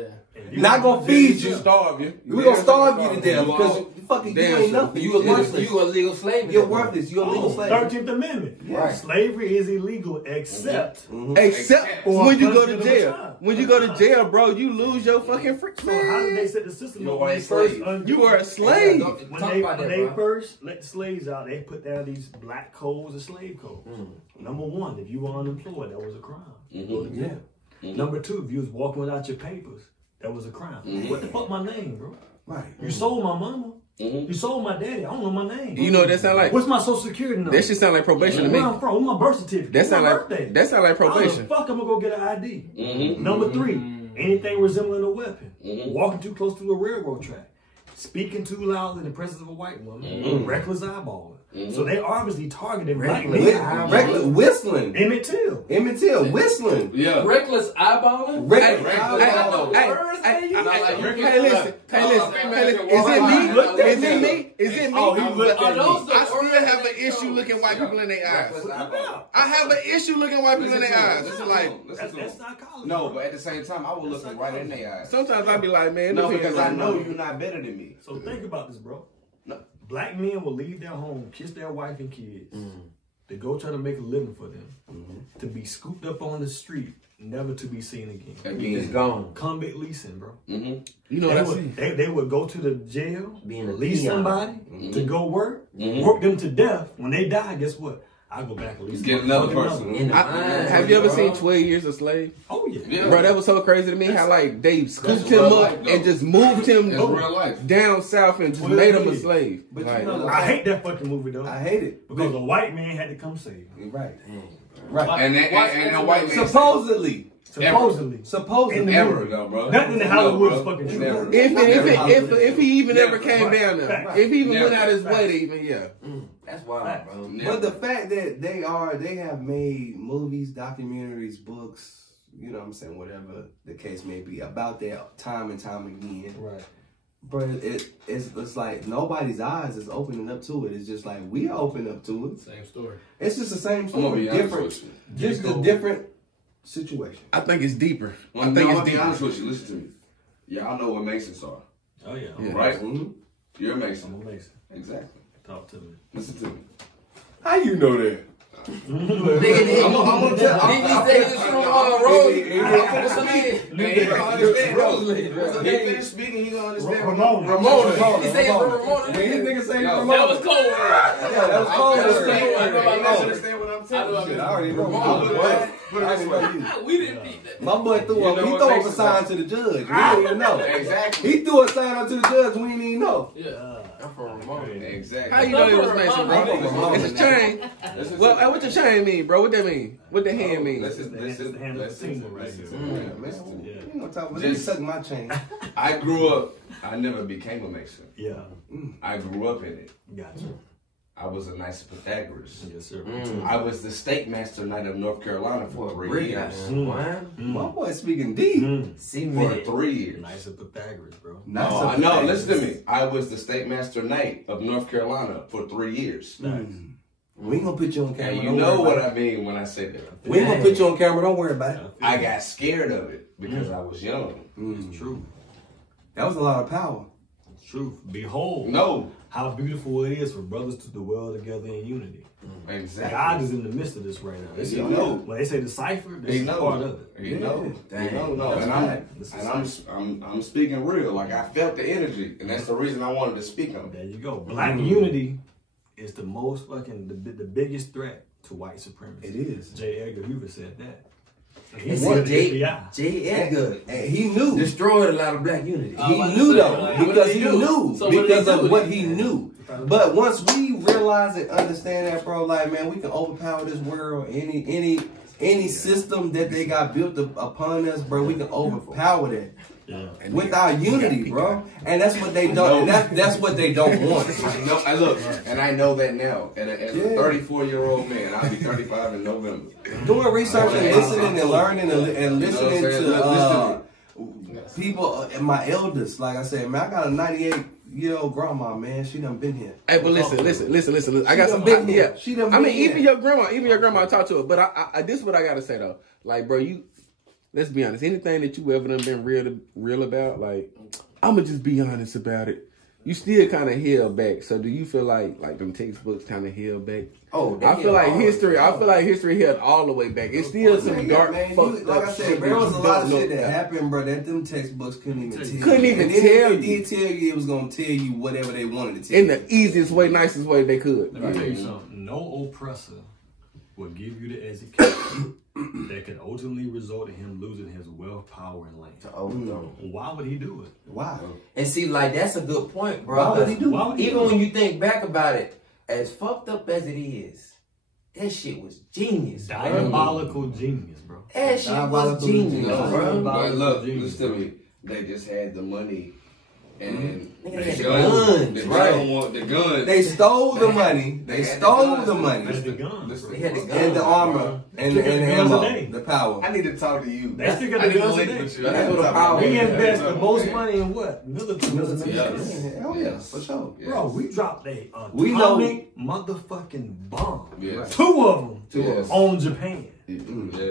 Not gonna feed you. Starve you. We're gonna starve you to death You because are- fucking you Damn, ain't sure. nothing. you You're a worthless. legal slave. You're worthless. You're a legal Oh, slave. 13th Amendment. Right. Slavery is illegal except Except for when you go punishment to of a jail. child. When you go to jail, bro, you lose your fucking free. So how did they set the system You up are when a they first slave. You are a slave. when Talk they, about when that, they bro. first let the slaves out, they put down these black codes and slave codes. Number one, if you were unemployed, that was a crime. You go to jail. Number two, if you was walking without your papers, that was a crime. What the fuck my name, bro? Right. You sold my mama. You sold my daddy. I don't know my name. You know what that sound like? What's my social security number? That shit sound like probation to Where me. I'm from? What's my birth certificate? That What's sound my like birthday? that sound like How the probation. fuck I'm gonna go get an ID? Number three, anything resembling a weapon. Walking too close to a railroad track. Speaking too loud in the presence of a white woman. Reckless eyeballing. So they obviously targeted black men. Reckless whistling. Emmett Till. Emmett Till whistling. Yeah. Reckless eyeballing? Reckless Hey, eyeballing. hey, listen. Is it me? Is it me? Is it me? Oh, he looked Are at those me. the I still words have an that issue come? looking white people in their eyes. What about? I have an issue looking white people in their eyes. It's like That's psychology. No, but at the same time, I will look them right in their eyes. sometimes I be like, man, No, this because nigga I like, know you're not better than me. So think about this, bro. No. Black men will leave their home, kiss their wife and kids, to go try to make a living for them, to be scooped up on the street, never to be seen again. It's gone. Convict leasing, bro. you know that's They would go to the jail, Being a lease peon. somebody to go work, work them to death. When they die, guess what? I go back at least. Get another person. Have you ever seen 12 Years a Slave? Oh yeah. Bro, that was so crazy to me how like they scooped him up and just moved him down south and just made him a slave. But like, you know, I hate that fucking movie though. I hate it because a white man had to come save him. Right. Right. And a white man supposedly. Supposedly. Ever though, bro. Nothing in Hollywood is fucking true. If he even ever came down there, if he even went out his way to even, That's wild, bro. But the fact that they have made movies, documentaries, books, you know what I'm saying, whatever the case may be, about that time and time again. Right. But it's like nobody's eyes is opening up to it. It's just like we open up to it. Same story. It's just the same story, different, just a different situation. I think it's deeper. I think it's deeper. I'll be honest with you. Listen to me. Y'all know what Masons are. Oh yeah. Right? Mm-hmm. You're a Mason. I'm a Mason. Exactly. Talk to me. Listen to me. How you know that? I'm gonna tell. Did he say he was from Rose? What's her name? Roseland. He finished speaking, he gonna understand. Ramona. He say it's from Ramona. When you niggas say Ramona, That was cold. yeah, that was cold. I understand what I'm telling you. I already know. Put it this way. We didn't beat that. My boy threw up. He threw up a sign to the judge. We didn't even know. Exactly. He threw a sign up to the judge. We didn't even know. Yeah. I'm from Ramona. Exactly. how you know it was Mason, bro? It's a chain. Well, what your chain mean, bro? What that mean? What the hand mean? Listen to me. You know, talk about just suck my chain. I grew up. I never became a Mason. Yeah. I grew up in it. Gotcha. I was a nice Pythagoras. Yes, sir. I was the state master knight of North Carolina for 3 years. My boy speaking deep. For 3 years. Nice of Pythagoras, bro. No, listen to me. I was the state master knight of North Carolina for 3 years. We ain't gonna put you on camera. And you know what I mean when I say that. We ain't gonna put you on camera. Don't worry about it. I got scared of it because I was young. It's true. That was a lot of power. It's true. Behold. No. How beautiful it is for brothers to dwell together in unity. Exactly. God is in the midst of this right now. He know. When they say the cipher, this is knows. part of it. He know. No. And I'm speaking real. Like I felt the energy, and that's the reason I wanted to speak on it. There you go. Black unity is the most fucking the biggest threat to white supremacy. It is. J. Edgar Hoover said that. He said J. Edgar. And he knew. Destroyed a lot of black unity. He knew though, because he knew, because of what he knew. But once we realize and understand that, bro, like man, we can overpower this world. Any system that they got built upon us, bro, we can overpower that. Yeah. With our unity, bro, and that's what they don't. That's what they don't want. I look, and I know that now. And as a 34-year-old man, I'll be 35 in November. Doing research and listening and learning and listening to people and my elders. Like I said, man, I got a 98-year-old grandma, man. She done been here. Hey, but listen. I got some big, She done been I mean, here. even your grandma, I talk to her. But I this is what I gotta say though. Like, bro, let's be honest. Anything that you ever done been real about, like, I'ma just be honest about it. You still kind of held back. So do you feel like them textbooks kind of held back? Oh, I feel like history held all the way back. It's still some dark, fucked like up I said, shit. there was a lot of shit that happened, bro. That them textbooks couldn't even tell you. If they did tell you, it was gonna tell you whatever they wanted to tell you. In the easiest way, nicest way they could. Let me tell you something. No oppressor will give you the education that can ultimately result in him losing his wealth, power, and land. Why would he do it? Why? And see, like, that's a good point, bro. Why would he do it? Even when you think back about it, as fucked up as it is, that shit was genius. Diabolical genius, bro. That shit was genius, bro. But look, listen to me. They just had the money. And the guns, the guns. They stole the money. They stole the money. The guns. They had the guns. And the armor. And the ammo. The power. I need to talk to you. They still got the guns today. That's what the power. We invest the most money in what? Military. Hell yeah, for sure. Bro, we dropped a atomic motherfucking bomb. Yes. Two of them Yes. on Japan. Yes.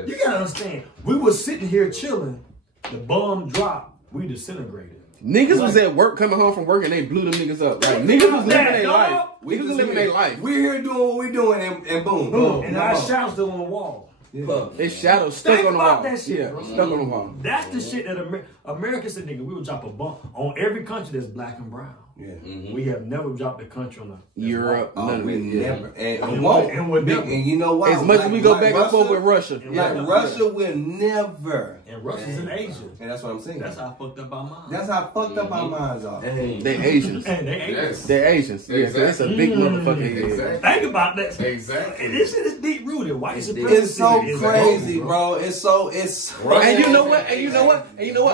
You gotta understand. We was sitting here chilling. The bomb dropped. We disintegrated. Niggas was at work, coming home from work, and they blew them niggas up. Like, niggas was living their life. Niggas was living their life. We're here doing what we're doing, and boom, boom. And our shadows still on the wall. They shadows stuck on the wall. That shit, bro. Stuck on the wall. That's the shit that America said, nigga, we would drop a bomb on every country that's black and brown. Yeah. We have never dropped the country on Europe. We never. And never. And you know why? As much as we go back and forth with Russia. Russia will never. And Russia's in Asia. And that's what I'm saying. That's how fucked up our minds. That's how fucked up our minds are. They're Asians. They're Asians. Yeah, so it's a big motherfucking exactly. Think about that. Exactly. And this shit is deep rooted. White supremacy. It's so crazy, bro. It's And you know what?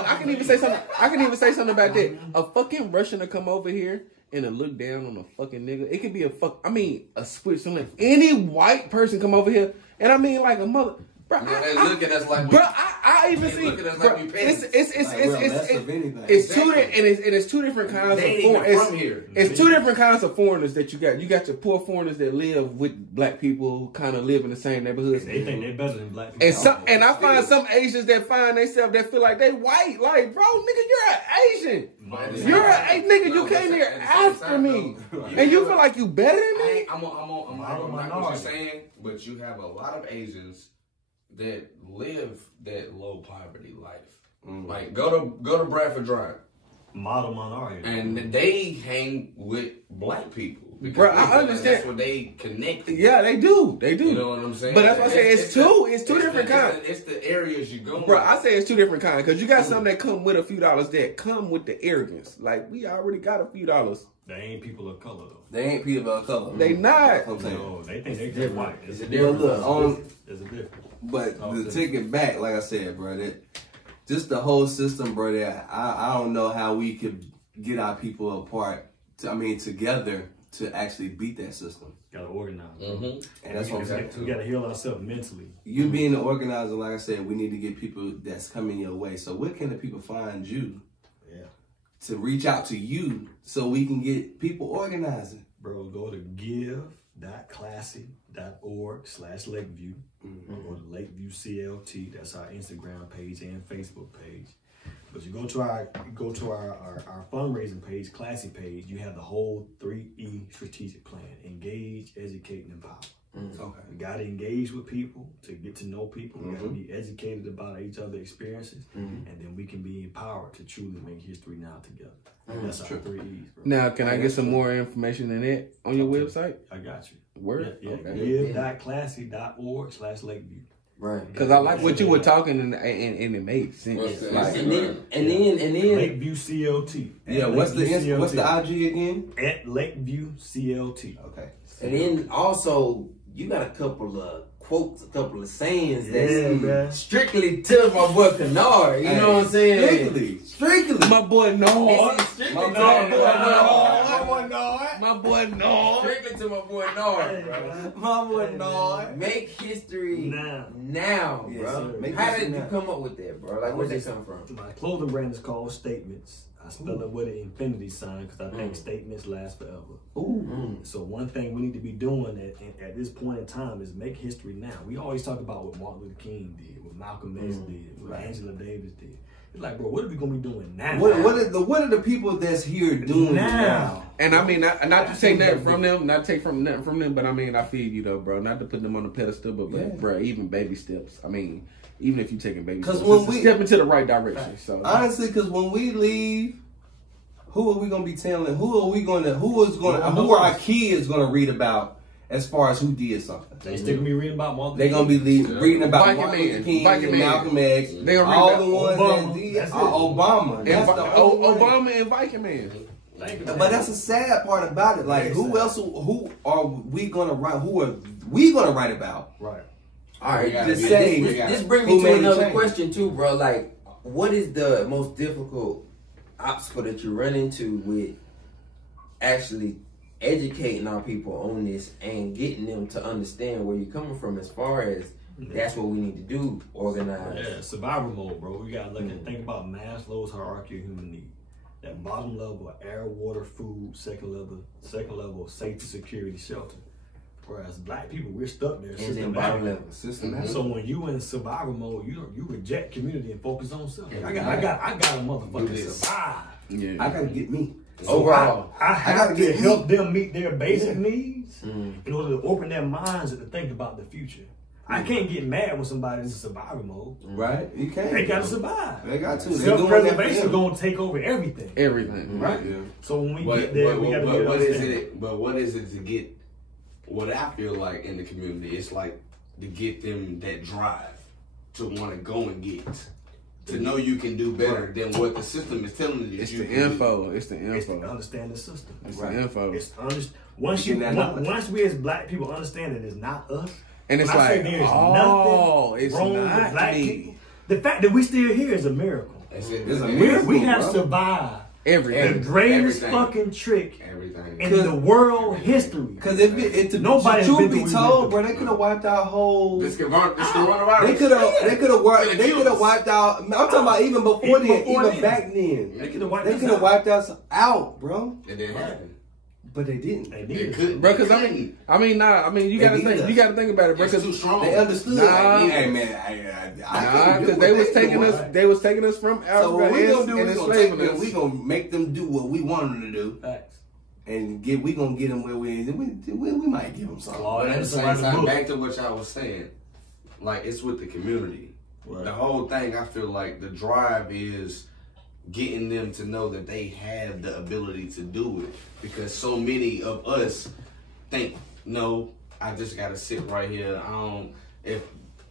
I can even say something about that. A fucking Russian to come over here and to look down on a fucking nigga. It could be a switch. Something. Any white person come over here, and I mean like a mother. Bro, they look at us like bro, I even see. It's two different kinds of foreigners. It's two different kinds of foreigners that you got. You got your poor foreigners that live with black people, kind of live in the same neighborhoods. They think they're better than black people. And I find some Asians that find themselves that feel like they white. Like, bro, nigga, you're an Asian. You're an nigga. You came here after me, and you feel like you better than me. I'm like what you're saying, but you have a lot of Asians that live that low poverty life. Like go to Bradford Drive, model minority, and they hang with black people. Bro, I understand. That's what they connect. Yeah, they do. You know what I'm saying? But that's why I say it's two different kinds. It's the areas you go. Bro, I say it's two different kinds because you got some that come with a few dollars that come with the arrogance. Like we already got a few dollars. They ain't people of color though. They ain't people of color. They not. No, they think they just white. It's a difference. There's a difference. But to take it back, like I said, bro, just the whole system, bro. That I don't know how we could get our people apart. Together to actually beat that system. Gotta organize. And that's what I'm saying. We gotta heal ourselves mentally. You being the organizer, like I said, we need to get people that's coming your way. So where can the people find you? To reach out to you so we can get people organizing. Bro, go to give.classy.org/Lakeview. Go to Lakeview CLT. That's our Instagram page and Facebook page. But you go to our fundraising page, Classy page, you have the whole 3E strategic plan. Engage, educate, and empower. Okay. We gotta engage with people to get to know people. We gotta be educated about each other's experiences. And then we can be empowered to truly make history now together. That's our 3Es, bro. Now, can I get some more information than that on your website? I got you. Word? Yeah. Okay. Give.classy.org/Lakeview. Right. Because I like what you were talking and it made sense. And then Lakeview CLT. Yeah, what's the IG again? At Lakeview CLT. Okay. And then also you got a couple of quotes, a couple of sayings that's strictly to my boy Kinard. You know what I'm saying? Strictly. My boy Nard. My boy Nard. Strictly to my boy Nard, bro. My boy Nard. Make history now, bro. How did you come up with that, bro? Like, where'd they come from? My clothing brand is called Statements. I spell it with an infinity sign because I think statements last forever. So one thing we need to be doing at this point in time is make history now. We always talk about what Martin Luther King did, what Malcolm X did, what Angela Davis did. It's like, bro, what are we gonna be doing now? What are the people that's here doing now? And I mean, not to take nothing from them, not take nothing from them, but I mean, I feel you though, bro. Not to put them on a pedestal, but bro, even baby steps. I mean, even if you taking baby steps, when we step into the right direction. So honestly, because when we leave, who are we gonna be telling? Who are our kids gonna read about as far as who did something? They still gonna be reading about Martin. They gonna be reading about Martin Luther King, and Malcolm X. They gonna read all the ones that did Obama. Obama and Viking Man. But that's the sad part about it. Like, who else? Who are we gonna write? Who are we gonna write about? Right. All right. This brings me to another question too, bro. Like, what is the most difficult obstacle that you run into with actually educating our people on this and getting them to understand where you're coming from as far as that's what we need to do, organize? Yeah, survival mode, bro. We gotta look and think about Maslow's hierarchy of human need. That bottom level of air, water, food, second level of safety, security, shelter. Whereas black people, we're stuck there. And then bottom level. So when you in survival mode, you reject community and focus on self. I got a motherfucker survive. Yeah. I gotta get me. So overall, I have to help them meet their basic needs in order to open their minds and to think about the future. I can't get mad when somebody's in survival mode. Right? You can't. They got to survive. They got to. Self-preservation is going to take over everything. Everything. Right? Yeah. So when we get there, we got to get understanding. But what is it to get, what I feel like in the community, it's like to get them that drive to want to go and get. To know you can do better than what the system is telling you. It's the info. It's the info. It's to understand the system. It's the info. It's once we as black people understand that it's not us. And it's like, there's it's wrong with black people. The fact that we still here is a miracle. It's a miracle. We have survived everything. The greatest fucking trick in the world history. Because if nobody truth be told, bro, they could have wiped out whole. This coronavirus. They could have wiped out. I'm talking about even before then, even back then. They could have wiped us out, bro. It didn't happen. But they didn't. They couldn't, bro. Because I mean, you got to think. You got to think about it, bro. Because too strong. They understood. Hey man, because they was taking us. They was taking us from Africa. So what we gonna do and is enslaving us. we gonna make them do what we want them to do. Facts. And we gonna get them where we might give them something. But at the same time, back to what y'all was saying, like it's with the community. Right. The whole thing, I feel like the drive is getting them to know that they have the ability to do it, because so many of us think, no, I just gotta sit right here. If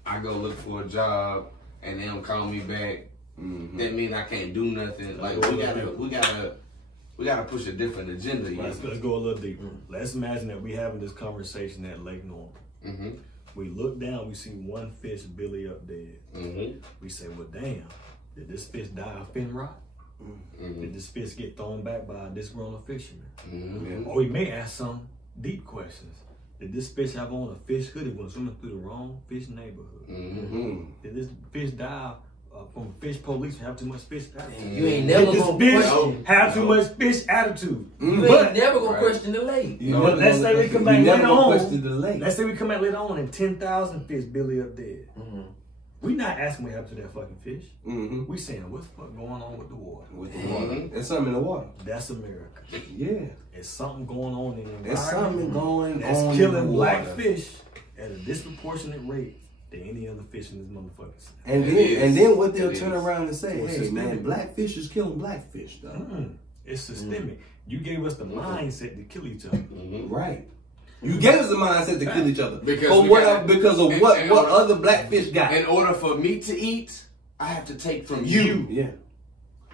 I go look for a job and they don't call me back, that mean I can't do nothing. Like we gotta push a different agenda. Let's go a little deeper. Let's imagine that we having this conversation at Lake Norman. We look down, we see one fish belly up dead. We say, well, damn, did this fish die of fin rot? Did this fish get thrown back by a disgruntled fisherman? Or we may ask some deep questions. Did this fish have on a fish hood? It was swimming through the wrong fish neighborhood. Did this fish die from fish police have too much fish attitude? You ain't never gonna question. Have too much fish attitude. You ain't never gonna question the lake. But let's say we come back later on. Let's say we come back later on and 10,000 fish belly up dead. We not asking what happened to that fucking fish. We saying what's the fuck going on with the water? There's something in the water. That's America. Yeah. There's something going on in the environment. There's something going on. That's killing black fish at a disproportionate rate than any other fish in this motherfucker. And then what they'll turn around and say, hey man, black fish is killing black fish though. It's systemic. You gave us the mindset to kill each other. Right. You gave us the mindset to kill each other. Because of what other black fish got. In order for me to eat, I have to take from you. Yeah.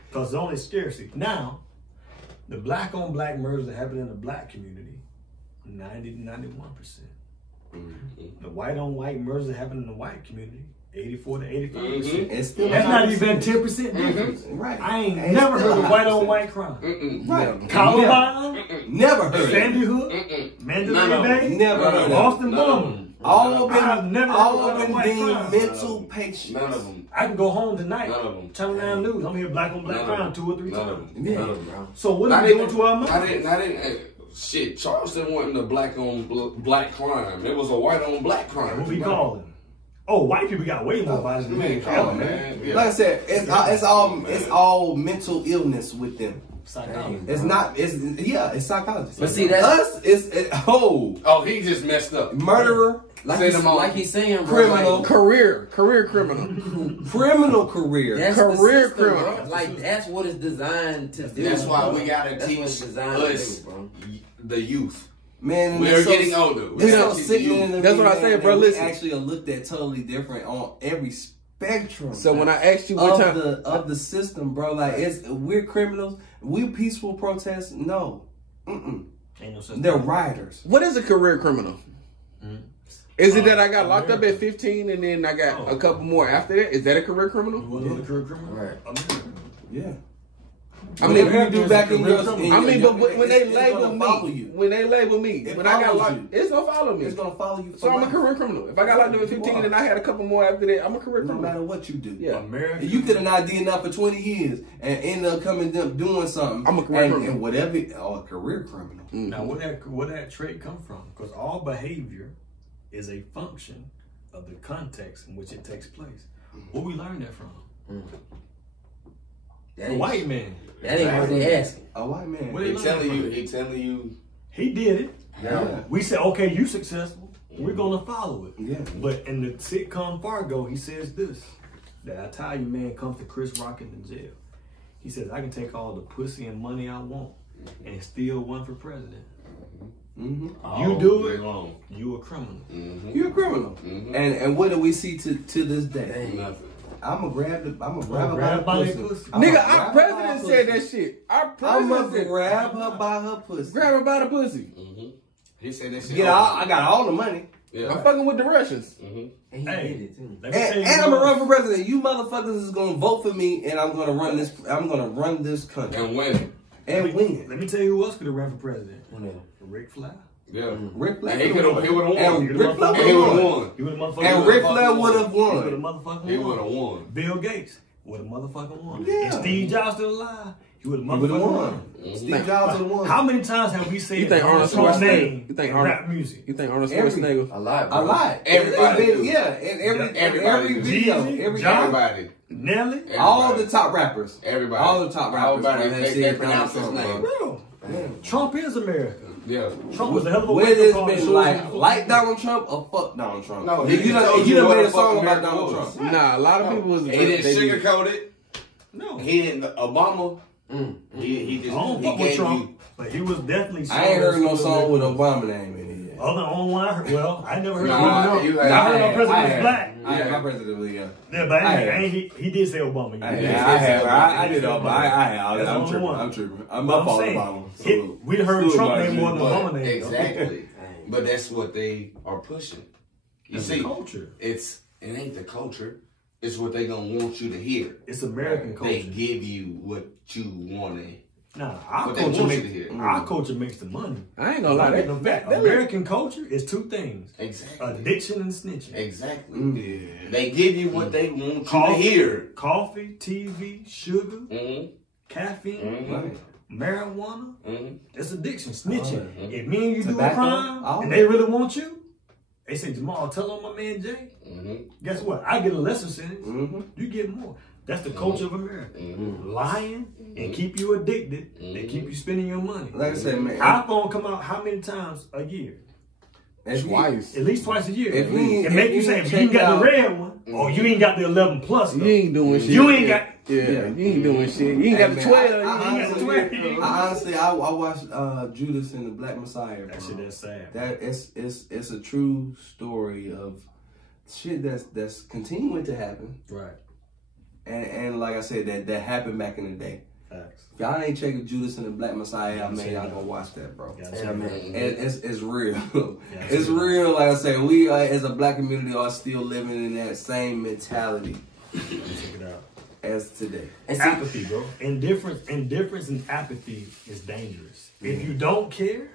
Because there's only scarcity. Now, the black on black murders that happen in the black community, 90 to 91%. The white on white murders that happen in the white community, 84 to 85%. That's not even 10% difference. Right. I ain't never heard of white on white crime. Right. Columbine, never heard. Sandy Hook, Mandalay Bay, never heard. Boston Bomber. All been deemed mental patients. None of them. I can go home tonight. None of them. Channel 9 News. I'm here black on black crime 2 or 3 times. None of them. So what are we doing to our money? I didn't. Shit, Charleston wasn't a black on black crime. It was a white on black crime. What we call them? Oh, white people got way more violence than me. Man. Like I said, it's all mental illness with them. Psychology. It's not. It's psychology. But see, that's us. He just messed up. Murderer. Like he's saying, criminal, like, career criminal, criminal career. That's career system, criminal. bro. Like that's what it's designed to do. That's why we gotta That's teach what it's designed us, to do, bro. the youth. Man, we're getting older. It's so sickening. That's what I say, bro. Listen, we actually are looked at totally different on every spectrum. So when I asked you what time of the system, bro, like we're criminals. We peaceful protests. No, Ain't no such they're rioters. what is a career criminal? Is it that I got locked up at 15 and then I got a couple more after that? Is that a career criminal? You want another career criminal? Right. Yeah. I mean, you do back in your, but when they label me, when I got locked, it's gonna follow me. It's gonna follow you. So I'm a career criminal. If I got locked up at 15 and I had a couple more after that, I'm a career criminal. No matter what you do. Yeah. America. You could have not did enough for 20 years and end up coming up doing something. I'm a career criminal. And whatever, a career criminal. Now, where that trait come from? Because all behavior is a function of the context in which it takes place. Where we learn that from? A white man. That ain't what they asking. A white man. He telling you. He did it. Yeah. We said, okay, you successful. We're gonna follow it. Yeah. But in the sitcom Fargo, he says this: that Italian man comes to Chris Rock in the jail. He says, "I can take all the pussy and money I want and still run for president." You do it, you a criminal. You a criminal. And what do we see to this day? Nothing. I'ma grab her by the pussy. Nigga, our president said that shit. Our president I'ma grab her by her pussy. Grab her by the pussy. He said that shit. I got all the money. Yeah. I'm fucking with the Russians. And he did it too. And I'm gonna run for president. You motherfuckers is gonna vote for me, and I'm gonna run this. I'm gonna run this country And win. and win. Let me tell you who else could have ran for president. Ric Flair. Yeah. Ric Flair. And he would have won. And Ric Flair He would have won. He would have motherfucking And Ric Flair would have He would have won. motherfucking He won. would have won. Bill Gates would have motherfucking won. Yeah. And Steve Jobs still alive. He would have He would have motherfucking won. won. Steve Jobs would have won. How many times have we said You think Arnold Trump's Schwarzenegger? name You think in Arnold? rap music? You think Arnold Every- Schwarzenegger? A lot, bro. A lot. Everybody do. Yeah, and every Everybody do. video, Jeezy, every John- Everybody. Nelly? all the top rappers. Everybody. All the top rappers. Everybody, bro, have they said pronounce his Donald name. Trump, Real. Trump is America. Yeah. Trump was a hell of a Where wake-up this call to been show like Donald Trump or fuck Donald Trump? No, you he done told you you done what made a the song fuck about America Donald was. Trump. Nah, a lot of people was. He didn't sugarcoat it. No. He didn't. Obama. He just. I don't he fuck with gave Trump, you. but he was definitely. I ain't heard no song with Obama name in it yet. Other only one I heard. Well, I never heard. Nah, of you I had- heard our president I was had- black. My president was Yeah, but he did say Obama. I did Obama. That's the I'm only tripping. one. I'm tripping. I'm But my I'm fault, saying, Obama. we heard Salute Trump my name more than Jew, Obama name. Exactly. But that's what they are pushing. You It's see, the culture. it ain't the culture. It's what they gonna want you to hear. It's American culture. They give you what you want to. Nah, our But they culture want you makes to hear. our culture makes the money. I ain't gonna lie. That American culture is two things: Exactly. addiction and snitching. Exactly. Yeah. They give you what they want you to hear. Coffee, TV, sugar, Mm-hmm. caffeine, Right. marijuana. Mm-hmm. That's addiction. Snitching. If me and you do a Tobacco, crime all and that. they really want you, they say, Jamall, tell on my man Jay. Mm-hmm. Guess what? I get a lesser sentence. Mm-hmm. You get more. That's the culture of America. Mm-hmm. Lying and keep you addicted and keep you spending your money. Like I said, man. iPhone come out how many times a year? Twice. At least twice a year. If we- it make if you we say, if you check ain't got out- the red one, or you ain't got the 11 plus. You ain't doing shit. You ain't got. Yeah, you ain't doing shit. You ain't got the 12. ain't got the 12. I honestly, I watched Judas and the Black Messiah. That bro. shit, that's sad. That it's a true story of shit that's continuing to happen. Right. And like I said, that happened back in the day. Facts. If y'all ain't checking Judas and the Black Messiah out, man, y'all gonna watch that, bro. Yeah, man. And it's real. It's real. Like I said, we as a black community are still living in that same mentality Check it out. as today. Apathy, bro. Indifference and apathy is dangerous. If you don't care,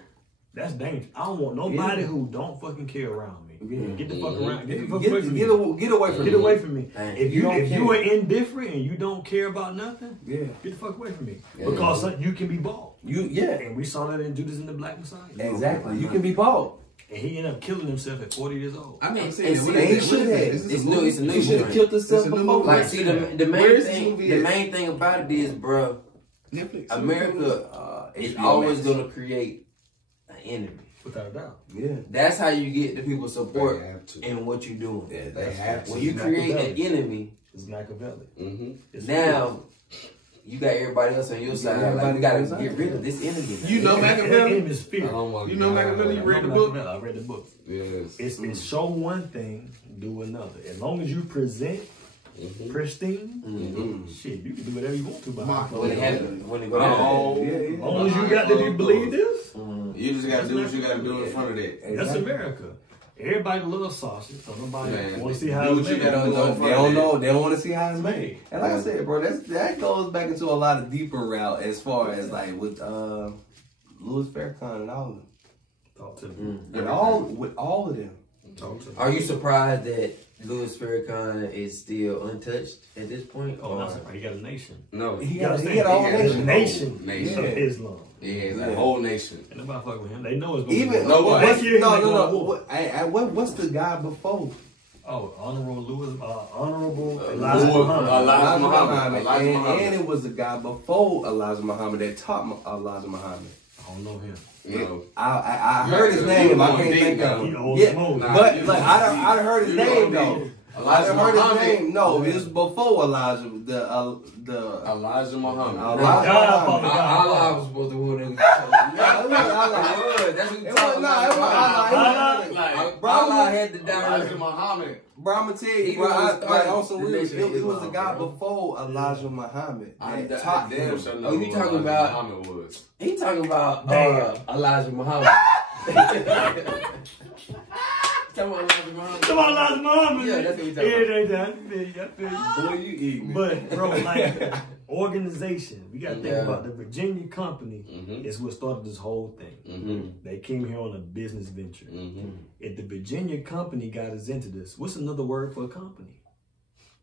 that's dangerous. I don't want nobody who don't fucking care around me. Yeah. Get the fuck around. Get the fuck Get away from me. away from Get me. away from me. Dang. If You don't if care. you are indifferent and you don't care about nothing, Yeah. get the fuck away from me. Because you can be bought. Yeah. And we saw that in Judas and the Black Messiah. Exactly. You can be bought. And he ended up killing himself at 40 years old. I never seen And it. see, What he is it? should What is have. it? Is this It's a new. movie? It's a new He should have one. killed himself It's a new before. movie. Like, see, the Where main is this thing, movie the at? main thing about it is, bro, Netflix. America is HBO always Max. gonna create an enemy. Without a doubt. Yeah. That's how you get the people support They have to. in what you're doing. Yeah, They have to. When you create an enemy, It's Machiavelli. Mm-hmm. It's now you got everybody else on your side. Like, we gotta get rid of this enemy. You know Machiavelli? Enemy is fear. You know Machiavelli? You read the book? I read the book. Yes. It's show one thing, do another. As long as you present pristine, shit, you can do whatever you want to behind When it closed happens, doors. when it go down. Oh, As long as you got to believe this, you just gotta do what you gotta do in front of that. that's America. Everybody loves sausage, so nobody Man, want to see do how what it's you made. gotta do. They don't know. They don't want to see how it's made. And like I said, bro, that goes back into a lot of deeper route as far as like with Louis Farrakhan and all of them. Talk to me. With all of them. Talk to me. Are you surprised that Louis Farrakhan is still untouched at this point? Oh, not surprised. He got a nation. No. He You got gotta a whole understand, nation. the nation Nation. of Islam. Yeah, the whole nation. And nobody fuck with him. They know it's going Even to Nobody. Next year, no. What's the guy before? Oh, Honorable Elijah Elijah Muhammad. Muhammad. Elijah Muhammad. And it was the guy before Elijah Muhammad that taught Elijah Muhammad. I don't know him. No. I heard his name. I can't think of him. Yeah, but like I heard his name though. I heard his name. No, it was before Elijah. The Elijah Muhammad. Allah was supposed to win. That's what you talking about. Allah had the Elijah Muhammad. Bro, I'm gonna tell you, bro, it was the guy before Elijah Muhammad. Oh, you talking about? He talking about Elijah Muhammad. Come on, Elijah Muhammad. Yeah, that's what you talking about. Boy, you eat me. But bro, like organization, we gotta think about the Virginia company is what started this whole thing. They came here on a business venture. If the Virginia company got us into this, what's another word for a company?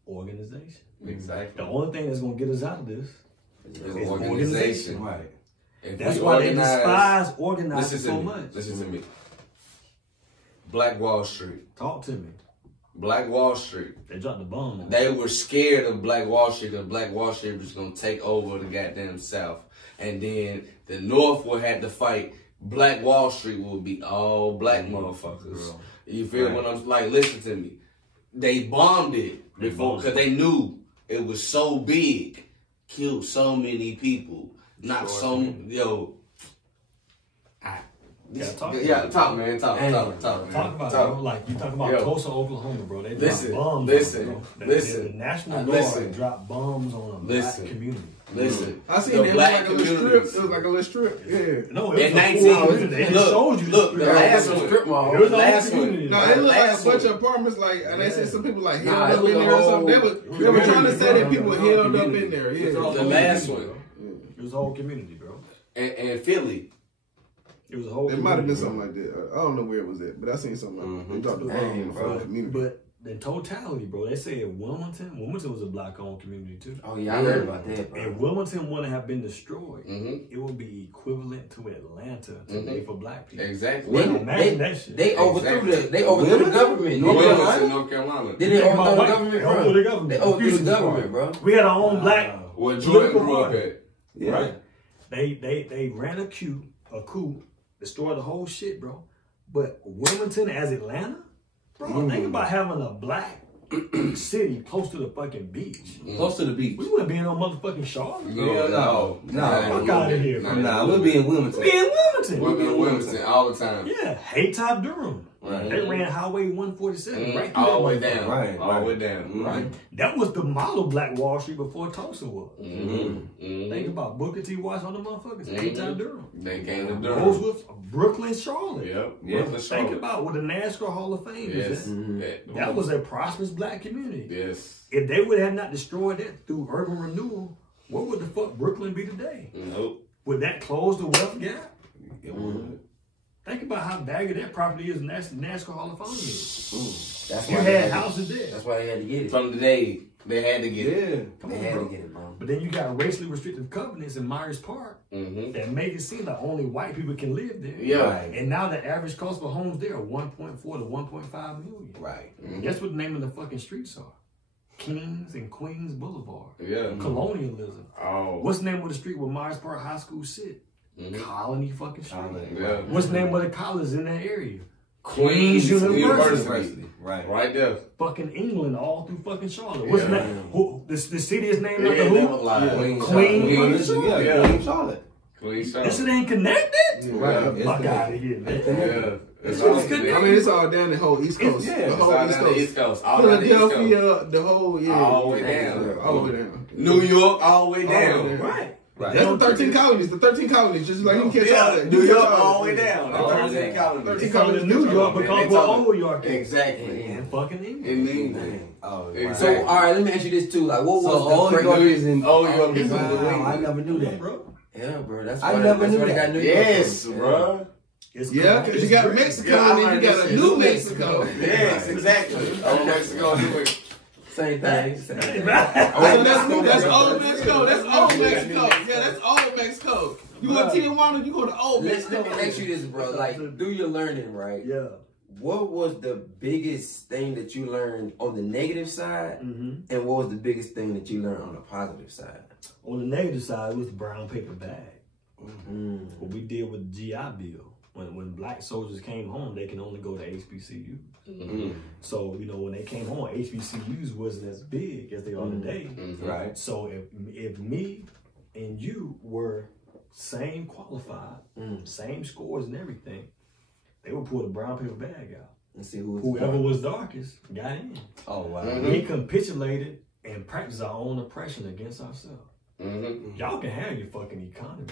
Organization. Exactly. The only thing that's gonna get us out of this is organization. Right. That's why they despise organizing so much. Listen to me. Black Wall Street. Talk to me. Black Wall Street. They dropped the bomb. They were scared of Black Wall Street because Black Wall Street was going to take over the goddamn South. And then the North would have to fight. Black Wall Street would be all black motherfuckers. You feel what I'm like? Listen to me. They bombed it before because they knew it was so big, killed so many people. Not so, yo. Talk, man. Talk about it, bro. Like, you talk about Tulsa, Oklahoma, bro. They dropped bombs. The National Guard dropped bombs on a black community. Listen. I seen it was like a little strip. It was like a little strip. Yeah. No, it was they showed you the last one. Strip mall. It was the last one. No, it looked like a bunch of apartments. Like, and they said some people like held up in there or something. They were trying to say that people held up in there. Yeah. The last one. It was a whole community, bro. And Philly. It was a whole. It might have been something like that. I don't know where it was at, but I seen something like that. They dropped the bomb in the whole community. But in totality, bro, they say Wilmington was a black-owned community too. Oh yeah, I heard about that, bro. If Wilmington wouldn't have been destroyed, it would be equivalent to Atlanta today for black people. Exactly. Imagine that shit. They overthrew the government. North Carolina. Did they overthrow the government, They bro? Overthrew the government, bro. We had our own black. Where Jordan grew up at. Yeah. Right. They ran a coup, destroyed the whole shit, bro. But Wilmington as Atlanta, bro, think about having a black city close to the fucking beach. Close to the beach. We wouldn't be in no motherfucking Charlotte. No. Fuck out of here, bro. Nah, we'll be in Wilmington. We'll be in Wilmington. We'll be in Wilmington all the time. Yeah, Haytop Durham. Right. They ran Highway 147 right through all the that way down. Right. All the way down. Right. That was the model Black Wall Street before Tulsa was. Think about Booker T. Watts on the motherfuckers. Haytop Durham. They came to Durham. Those with Brooklyn, Charlotte. Yep. Think about what the NASCAR Hall of Fame is. That was a prosperous black community. Yes. If they would have not destroyed that through urban renewal, what would the fuck Brooklyn be today? Nope. Would that close the wealth gap? It would. Think about how valuable that property is in NASCAR Hall of Fame is. That's you why had houses there. That's why they had to get it. From the day they had to get it. Come They on, had bro. to get it, bro. But then you got racially restrictive covenants in Myers Park that make it seem like only white people can live there. Yeah. Right. And now the average cost for homes there are 1.4 to 1.5 million. Right. Guess what the name of the fucking streets are? Kings and Queens Boulevard. Yeah. Colonialism. Oh. What's the name of the street where Myers Park High School sit? Colony fucking Street. Yeah. What's the name of the college in that area? Queens University. Right. Right there. Fucking England all through fucking Charlotte. What's the name? The city is named after Queen who? Queen Charlotte. Charlotte. Queen Charlotte. This shit ain't connected? Right. Fuck out of here, man. Yeah. This shit is connected. I mean, it's all down the whole East Coast. The whole East Coast. All down the East Coast. Philadelphia, the whole, all the way down. All the way down. New York, all the way down. Right. Right. That's the 13 colonies. The 13 colonies. Just like you catch all that. New York, all the way down. All the way 13 colonies. They call it New York because we're Old York. Exactly. And fucking England. In England. Oh, Exactly. So, all right, let me ask you this too. Like, what So was all the York is in Old York is in Wow, I never knew that. Bro. Yeah, bro. That's I why, never that's knew why they that. got New York. Yes, bro. Yeah, because you got Mexico and then you got a New Mexico. Yes, exactly. Old Mexico, New Mexico. Same thing. So that's old Mexico. That's old Mexico. Yeah, that's old Mexico. You go to Tijuana, you go to old Mexico. Let me ask you this, bro. Like, through your learning, right? Yeah. What was the biggest thing that you learned on the negative side, and what was the biggest thing that you learned on the positive side? On the negative side, it was the brown paper bag. What we did with the GI Bill. When black soldiers came home, they can only go to HBCUs. So, when they came home, HBCUs wasn't as big as they are today. Right. So if me and you were same qualified, same scores and everything, they would pull the brown paper bag out. And see whoever was darkest got in. Oh, wow. We capitulated and practiced our own oppression against ourselves. Y'all can have your fucking economy.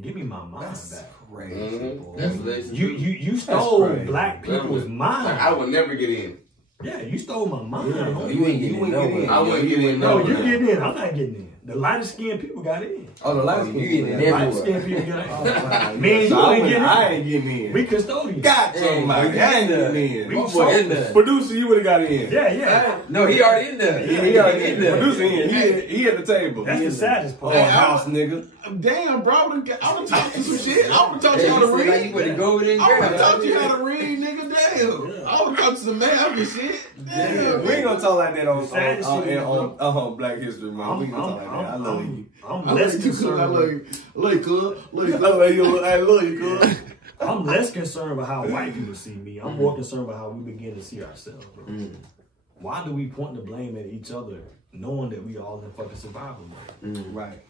Give me my mind back. Crazy, boy. That's You stole black people's mind. I would never get in. Yeah, you stole my mind. You ain't getting in. I wouldn't get in. No, you getting in. I'm not getting in. The lighter skinned people got in. Oh, the lighter skinned people getting in. Lighter skinned people got in. Oh, Man, you ain't getting in. I ain't getting in. We custodians. God, somebody. I ain't getting in. Producer, you would have got in. Yeah. No, he already in there. He already in there. Producer in. He at the table. That's the saddest part. House, nigga. Damn, bro, I would have talked to some shit. I would have taught you how to read. Like you would have go over there and I would grab have it. taught you how to read, nigga. Damn. I would have talked to some math and shit. Damn. We ain't gonna talk like that on Black History Month. We ain't gonna talk like that. I love you. I'm less concerned. I love you. I love you, cuz. I love you, cuz. I'm less concerned about how white people see me. I'm more concerned about how we begin to see ourselves, bro. Why do we point the blame at each other, knowing that we all in fucking survival mode? Right.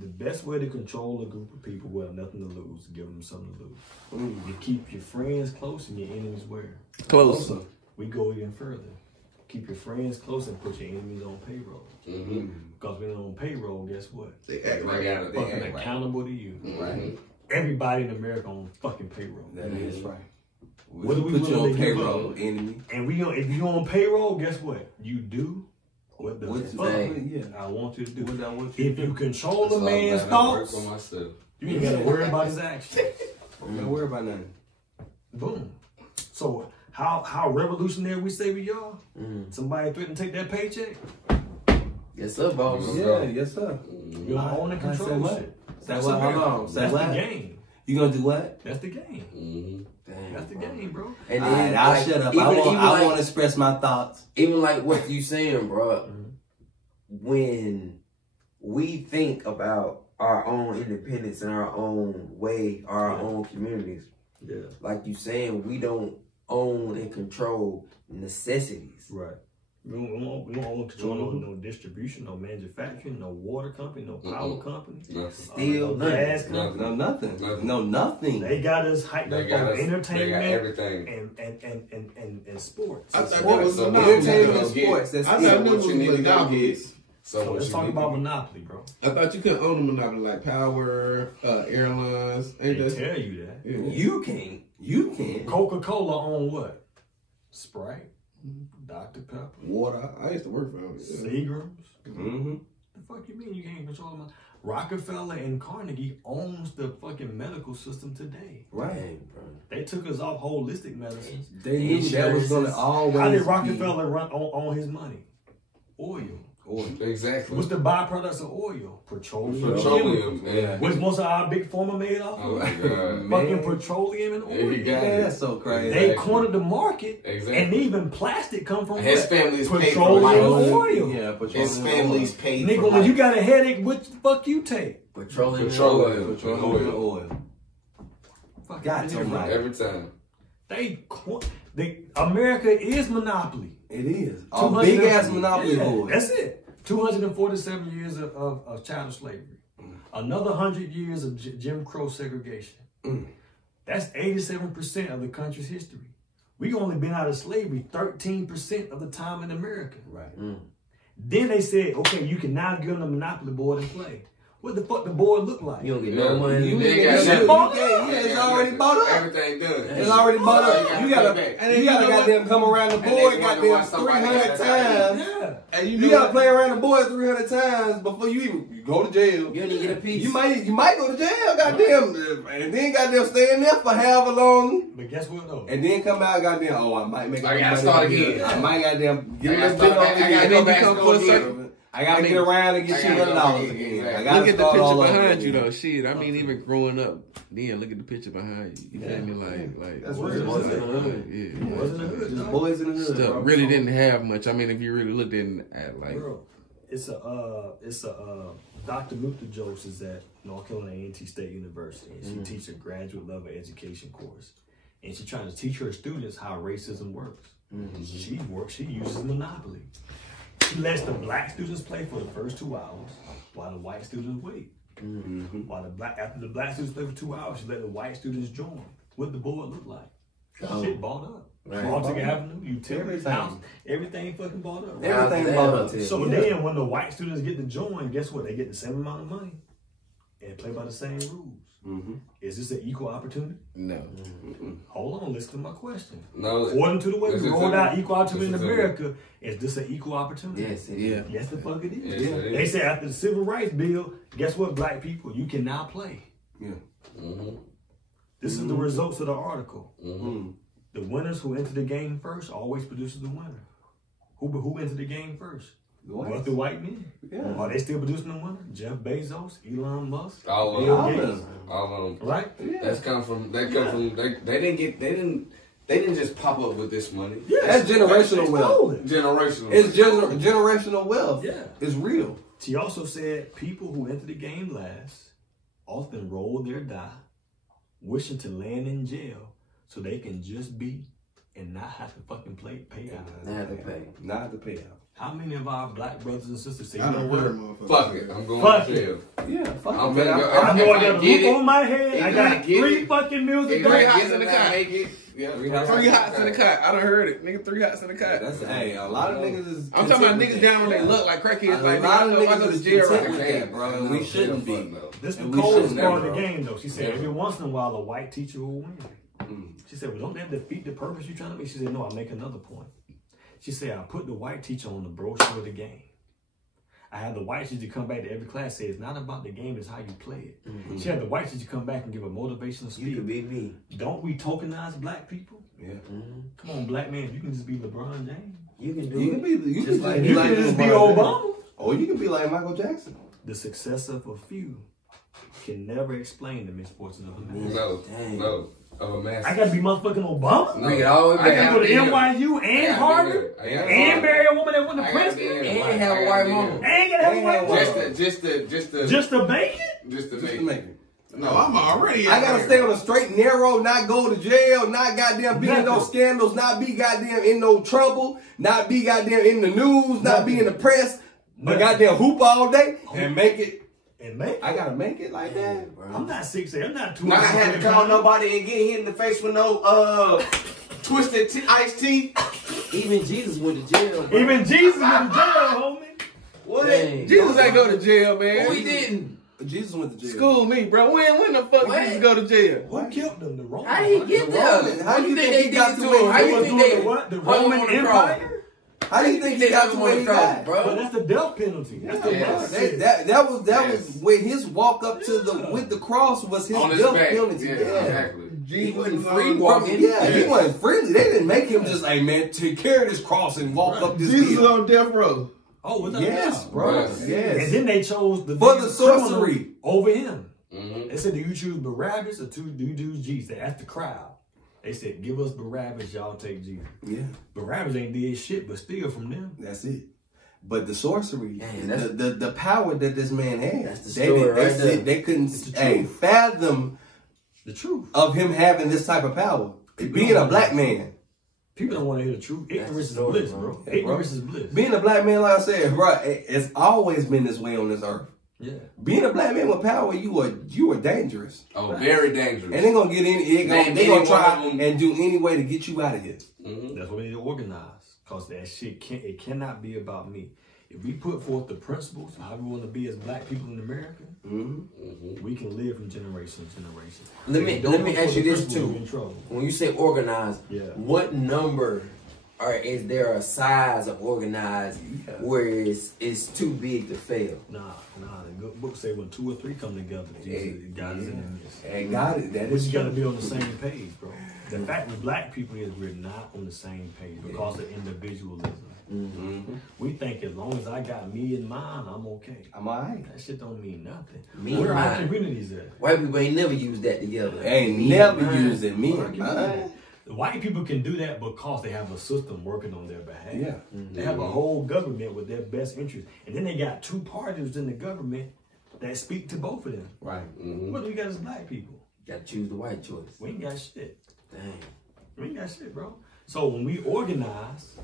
The best way to control a group of people who have nothing to lose, give them something to lose. You keep your friends close and your enemies where? Closer. We go even further. Keep your friends close and put your enemies on payroll. Because when they're on payroll, guess what? They act like They're fucking accountable to you. Right. Everybody in America on fucking payroll. That is right. What do we put you on give payroll, up? enemy? And if you on payroll, guess what? You do what the fuck I want you to do. If you control a man's thoughts, you ain't gotta worry about his actions. You don't worry about nothing. Boom. So how revolutionary we say we are? Somebody threaten to take that paycheck? Yes, sir, boss. Yeah, yes, sir. You don't own and control shit. That's what? Hold on. That's the game. You gonna do what? That's the game. That's the game, bro. And then, I'll shut up. I want to express my thoughts. Even like what you saying, bro. When we think about our own independence and our own way, our own communities, like you saying, we don't own and control necessities. Right. We don't own control no distribution, no manufacturing, no water company, no power company. Still no gas company. No nothing. No nothing. They got us hyped up on entertainment. They got everything. And sports. I thought that was entertainment and sports. That's I thought that was monopolies. So let's talk about monopoly, bro. I thought you couldn't own a monopoly like power, airlines. They tell you that. Yeah. You can. Coca-Cola own what? Sprite, Dr. Pepper, Water. I used to work for them. Seagram's. The fuck you mean you can't control them? Rockefeller and Carnegie owns the fucking medical system today. Right. They took us off holistic medicines. They knew that was gonna always. How did Rockefeller run on his money? Oil. Exactly. What's the byproducts of oil? Petroleum. Yeah. What's most of our big pharma made off of? Oh my God. Fucking petroleum and oil. That's so crazy. They cornered the market, Exactly. And even plastic come from his family's petroleum and oil. Yeah, petroleum. His family's paid for Nigga, when you got a headache, what the fuck you take? Petroleum and oil. Got to right. Every time. America is monopoly. It is. A big ass monopoly. Yeah, that's it. 247 years of chattel slavery. Another 100 years of Jim Crow segregation. That's 87% of the country's history. We only been out of slavery 13% of the time in America. Right. Then they said, okay, you can now get on the monopoly board and play. What the fuck the board look like? You don't get no money. It's already bought up. Everything done. It's already bought up. You gotta goddamn come around the board goddamn 300 times. Yeah. And you gotta play around the board 300 times before you even go to jail. You didn't get a piece. You might go to jail, goddamn, and then goddamn stay in there for however long. But guess what though? And then come out, goddamn. Oh, I might make. I gotta start again. I might goddamn get I gotta go back and go again. I gotta get around and get $200 again. I gotta look at the start all picture over behind you again. though. Shit, I mean, even growing up, then look at the picture behind you. You feel me? Like That's Boyz in the Hood. Boyz in the Hood. Just Boyz in the Hood. Stuff bro. really didn't have much. I mean, if you really looked at like, Bro, It's a Dr. Luther Jokes is at North Carolina A&T State University. And she teaches a graduate level education course, and she's trying to teach her students how racism works. She uses Monopoly. She lets the black students play for the first 2 hours while the white students wait. After the black students play for 2 hours, she let the white students join. What the board look like? Shit bought up. Baltic Avenue, utilities, house, everything fucking bought up. Everything bought up. So then when the white students get to join, guess what? They get the same amount of money and play by the same rules. Is this an equal opportunity? No. Hold on, listen to my question. No. According to the way we rolled out equal opportunity in America, is this an equal opportunity? Yes, it is. Yes, the fuck it is. Yes, it is. They said after the Civil Rights Bill, guess what, black people? You can now play. This is the results of the article. The winners who enter the game first always produces the winner. Who entered the game first? Wealthy white men. Yeah. Are they still producing the winner? Jeff Bezos, Elon Musk, all Bill Gates. All of them. Right? Yeah. They didn't just pop up with this money. Yeah, that's generational wealth. It's generational wealth. Yeah. It's real. She also said people who enter the game last often roll their die, wishing to land in jail so they can just be and not have to fucking pay out. Not have to pay out. How many of our black brothers and sisters say, I don't worry, fuck it, I'm going to jail. Yeah, fuck I'm it. I know I got a roof on my head. I got 3 fucking meals a day. 3 hots in the cut. Yeah, 3 hots in the cut. I done heard it. Nigga, 3 hots in the cut. That's a lot of niggas is. I'm talking about niggas down on their luck like crackheads. Like, a lot of I go to niggas jail right right now, bro. And we shouldn't be. This is the coldest part of the game, though. She said every once in a while a white teacher will win. She said, well, don't that defeat the purpose you're trying to make? She said, no, I'll make another point. She said, I put the white teacher on the brochure of the game. I had the white teacher come back to every class and say, it's not about the game, it's how you play it. She had the white teacher come back and give a motivational speech. You could be me. Don't we tokenize black people? Yeah. Come on, black man, you can just be LeBron James. You can do You it. can be. You can just be Obama. Or you can be like Michael Jackson. The success of a few can never explain the misfortunes of a mass. No. Of a mass. I gotta be motherfucking Obama? Bring it all the way I back. gotta go to NYU and Harvard and marry a woman that went to Princeton And have a white mama. and gotta have a white woman. Just to make it? Just to Just make to make it. No, I'm already. I gotta stay on a straight and narrow, not go to jail, not goddamn be in no scandals, not be goddamn in no trouble, not be goddamn in the news, not be in the press, but goddamn hoop all day and make it. And make it. I gotta make it like that. I'm not 6'8". I'm not 2. Not had to call nobody and get hit in the face with no twisted iced tea. Even Jesus went to jail. Bro. Even Jesus went to jail, homie. What? Dang. Jesus ain't go to jail, man. We didn't. Jesus went to jail. School me, bro. When the fuck did Jesus go to jail? Who killed them? The Romans. How did he get there? How do you think he got to him? where How he you was think doing they what? The hung him Roman on the Empire? cross? How do you think he got to where he got, bro? But that's the death penalty. That's the death penalty. That was when his walk up to the with the cross was his death penalty. Yeah, exactly. He wasn't free walking. He wasn't freely. They didn't make him just, hey man, take care of this cross and walk up this Jesus hill. on death row. Oh, was that Yes, bro. Yes. Yes. And then they chose the For the sorcery over him. They said, do you choose Barabbas or do you choose Jesus? They asked the crowd. They said, give us Barabbas, y'all take Jesus. Yeah. Barabbas ain't did shit, but steal from them. That's it. But the sorcery, Man, the power that this man had, that's the story they couldn't fathom the truth of him having this type of power. Being a black man. People don't want to hear the truth. Ignorance is bliss, bro. Ignorance is bliss. Being a black man, like I said, bro, it's always been this way on this earth. Yeah. Being a black man with power, you are dangerous. Oh, very dangerous. And they're gonna get in. They're gonna try and do any way to get you out of here. That's what we need to organize. Cause that shit cannot be about me. If we put forth the principles of how we want to be as black people in America, we can live from generation to generation. Let me ask you this too. Trouble. When you say organized, what number is there a size of organized where it's too big to fail? Nah. The good book say when 2 or 3 come together, God is in the midst. And God is that. We just gotta be on the same page, bro. The fact with black people is we're not on the same page because of individualism. We think as long as I got me and mine, I'm okay. I'm alright. That shit don't mean nothing. Me Where and our mine. communities at? White people ain't never used that together. Ain't never using me and mine. The white people can do that because they have a system working on their behalf. Yeah. They have a whole government with their best interests. And then they got 2 parties in the government that speak to both of them. Right. What do we got as black people? You gotta choose the white choice. We ain't got shit. Dang. We ain't got shit, bro. So when we organize,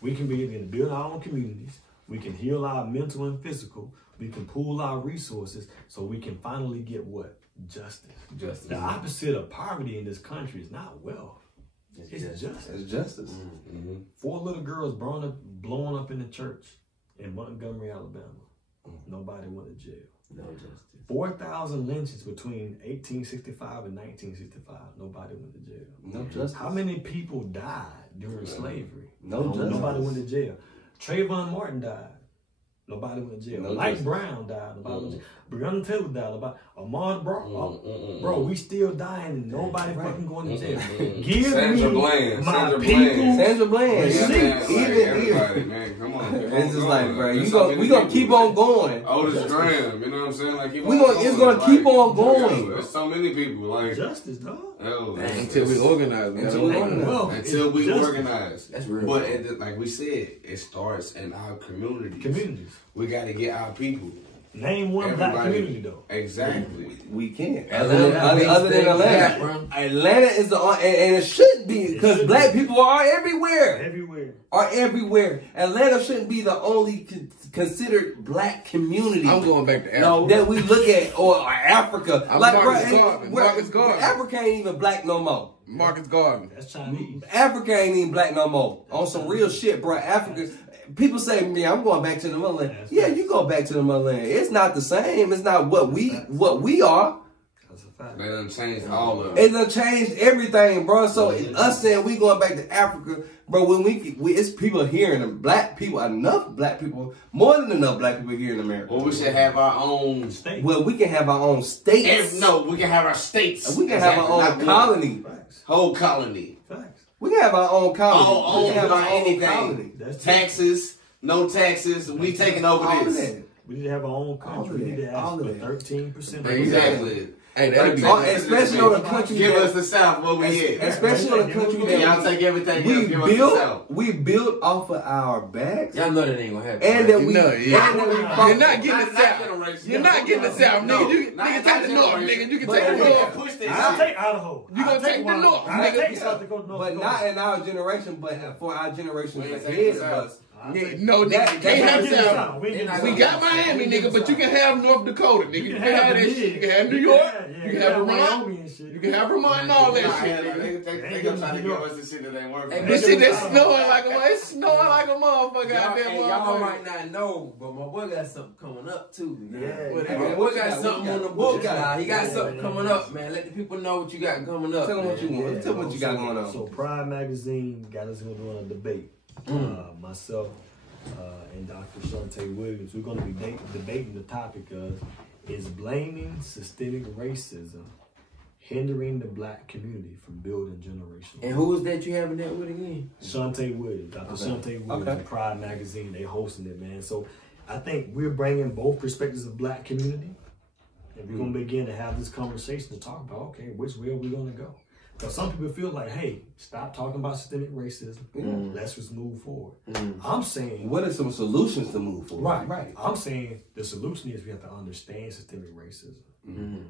we can begin to build our own communities. We can heal our mental and physical. We can pool our resources so we can finally get what? Justice. Justice. The opposite of poverty in this country is not wealth. It's justice. It's justice. 4 little girls blown up in the church in Montgomery, Alabama. Nobody went to jail. No justice. 4,000 lynchings between 1865 and 1965. Nobody went to jail. No justice. How many people died during slavery? No justice. Nobody went to jail. Trayvon Martin died. Nobody went to jail. No Mike justice. Brown died. Nobody went to jail. Breonna Taylor died. Ahmaud Brown. Bro, we still dying and nobody fucking going to jail. Give Sandra me Bland. my Sandra people. Bland. Sandra Bland. Yeah, man, like, Even everybody, man, come on. it's just like, bro, we gonna gonna keep on going. Otis Graham, you know what I'm saying? Like, It's gonna keep on going. There's so many people, like, Justice, dog. Until we organize. Until we Justice. organize. That's real. But like we said, it starts in our communities. We got to get our people. Name one black community though. Exactly. We can't. Atlanta, Other than Atlanta. bro. Atlanta is the and it should be because black people are everywhere. Everywhere. Atlanta shouldn't be the only considered black community. I'm going back to Africa. that we look at or Africa. Marcus Garvey. Africa ain't even black no more. Marcus Garvey. That's Chinese. Africa ain't even black no more. On some real shit, bro. Africa. People say, "Yeah, I'm going back to the motherland." Yeah, you go back to the motherland. It's not the same. It's not what we are. That's a fact. They done changed all of it. It done changed everything, bro. So us saying we going back to Africa, bro. When we it's people here in black people, enough black people, more than enough black people here in America. Well, we should have our own state. Well, we can have our own states. we can have our states. We can have our own colony. Whole colony. Facts. We can have our own colony. We can have our own colony. That's Taxes, no taxes. We taking over all this. of that. We need to have our own country. We need to ask for 13%. Exactly. Hey, that'd be especially on the country. Give us the South where we at. Especially on the country that Y'all take everything. Give us the South. we built off of our backs. Y'all know that ain't gonna happen. And that we, You're not getting the South. You're not getting the South, nigga. You nigga take the North, nigga. You can take the North. Push this I'll shit. take Idaho. You gonna take the North, I'll take nigga. South Dakota, North But Dakota. not in our generation, but for our generation We ain't ahead taking of the us. No, nigga, you can't have South. South. We got Miami, nigga, but you can have North Dakota, nigga. You can have that shit. You can have New York. You can have Vermont. You can have Vermont and all that shit, nigga. They gonna try to give us the shit that ain't working. This shit that's snowing like it's snowing like a motherfucker out there, Y'all motherfucker. might not know, but my boy got something coming up too. Yeah. My boy got something on the books now. He got something coming up, man. Let the people know what you got coming up. Tell them what you want. Yeah, Tell them what you got going on. So Pride Magazine got us going to run a debate. Myself and Dr. Shante Williams, we're going to be debating the topic of, is blaming systemic racism hindering the black community from building generational? And who was that you having that with again? Shante Williams, Dr. Shante Williams, Pride Magazine, they hosting it, man. So I think we're bringing both perspectives of black community, and we're going to begin to have this conversation to talk about, okay, which way are we going to go? Because some people feel like, hey, stop talking about systemic racism. Let's just move forward. I'm saying, What are some solutions to move forward? right. I'm saying the solution is we have to understand systemic racism.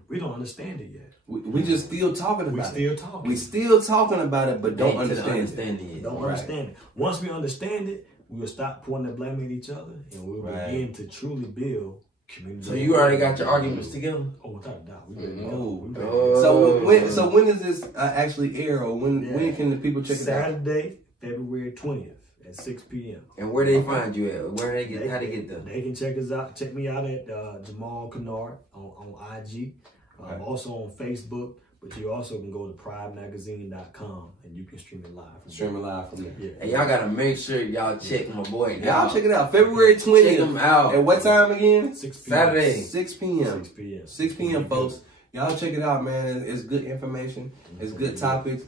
We don't understand it yet. We just still talking about We it. still talking. We still talking about it, but don't understand it. it. Don't understand it. Once we understand it, we will stop pointing the blame at each other, and we'll begin to truly build community. So you already got your arguments together? Oh, without a doubt. We ready to go. We ready to So go. when does this actually air, or when can the people check it out? Saturday, February 20th at 6 p.m. And where they find you at? Where they get? How they get them? They can check us out. Check me out at Jamall Kinard on IG. I'm also on Facebook, but you also can go to pridemagazine.com and you can stream it live. Stream it live from there. Yeah. And y'all gotta make sure y'all check my boy. Y'all check it out. February 20th. Check him out. At what time again? 6 p.m. Saturday. 6 p.m. 6 p.m. 6 p.m. folks. Y'all check it out, man. It's good information. It's good topics.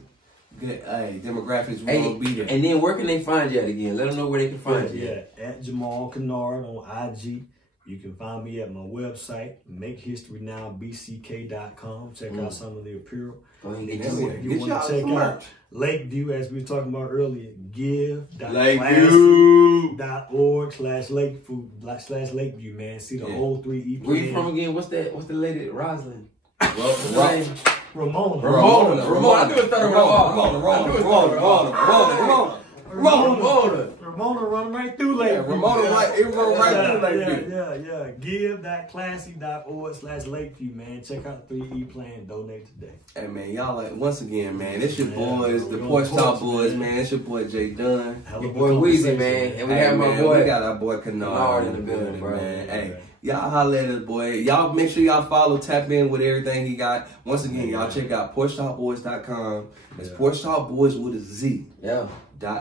Good demographics. We gonna be there. And then where can they find you at again? Let them know where they can find you. Yeah, at Jamall Kinard on IG. You can find me at my website, makehistorynowbck.com. Check out some of the apparel. Go ahead and If get your you want to check out Lakeview, as we were talking about earlier, give.org/Lakeview, man. See the whole 3E plan. Where you from again? What's the lady? Rosalind. Ramona. I knew it started with Ramona running right through Lakeview. Ramona right through Lakeview. Yeah. Give.classy.org/Lakeview, man. Check out the 3E plan. Donate today. Hey, man, y'all, once again, man, it's your boys, the Porch Talk Boys, man. It's your boy, Jay Dunn. Your boy, Weezy, man. And we got my boy. We got our boy, Kinard, in the building, bro. Man. Hey, y'all holler at us, boy. Y'all make sure y'all follow, tap in with everything he got. Once again, y'all check out PorchTalkBoys.com. It's Porch Talk Boys with a Z. Yeah.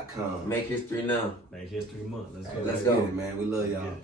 .com. Make history now. Make history month. Let's go. Let's go, man. We love y'all.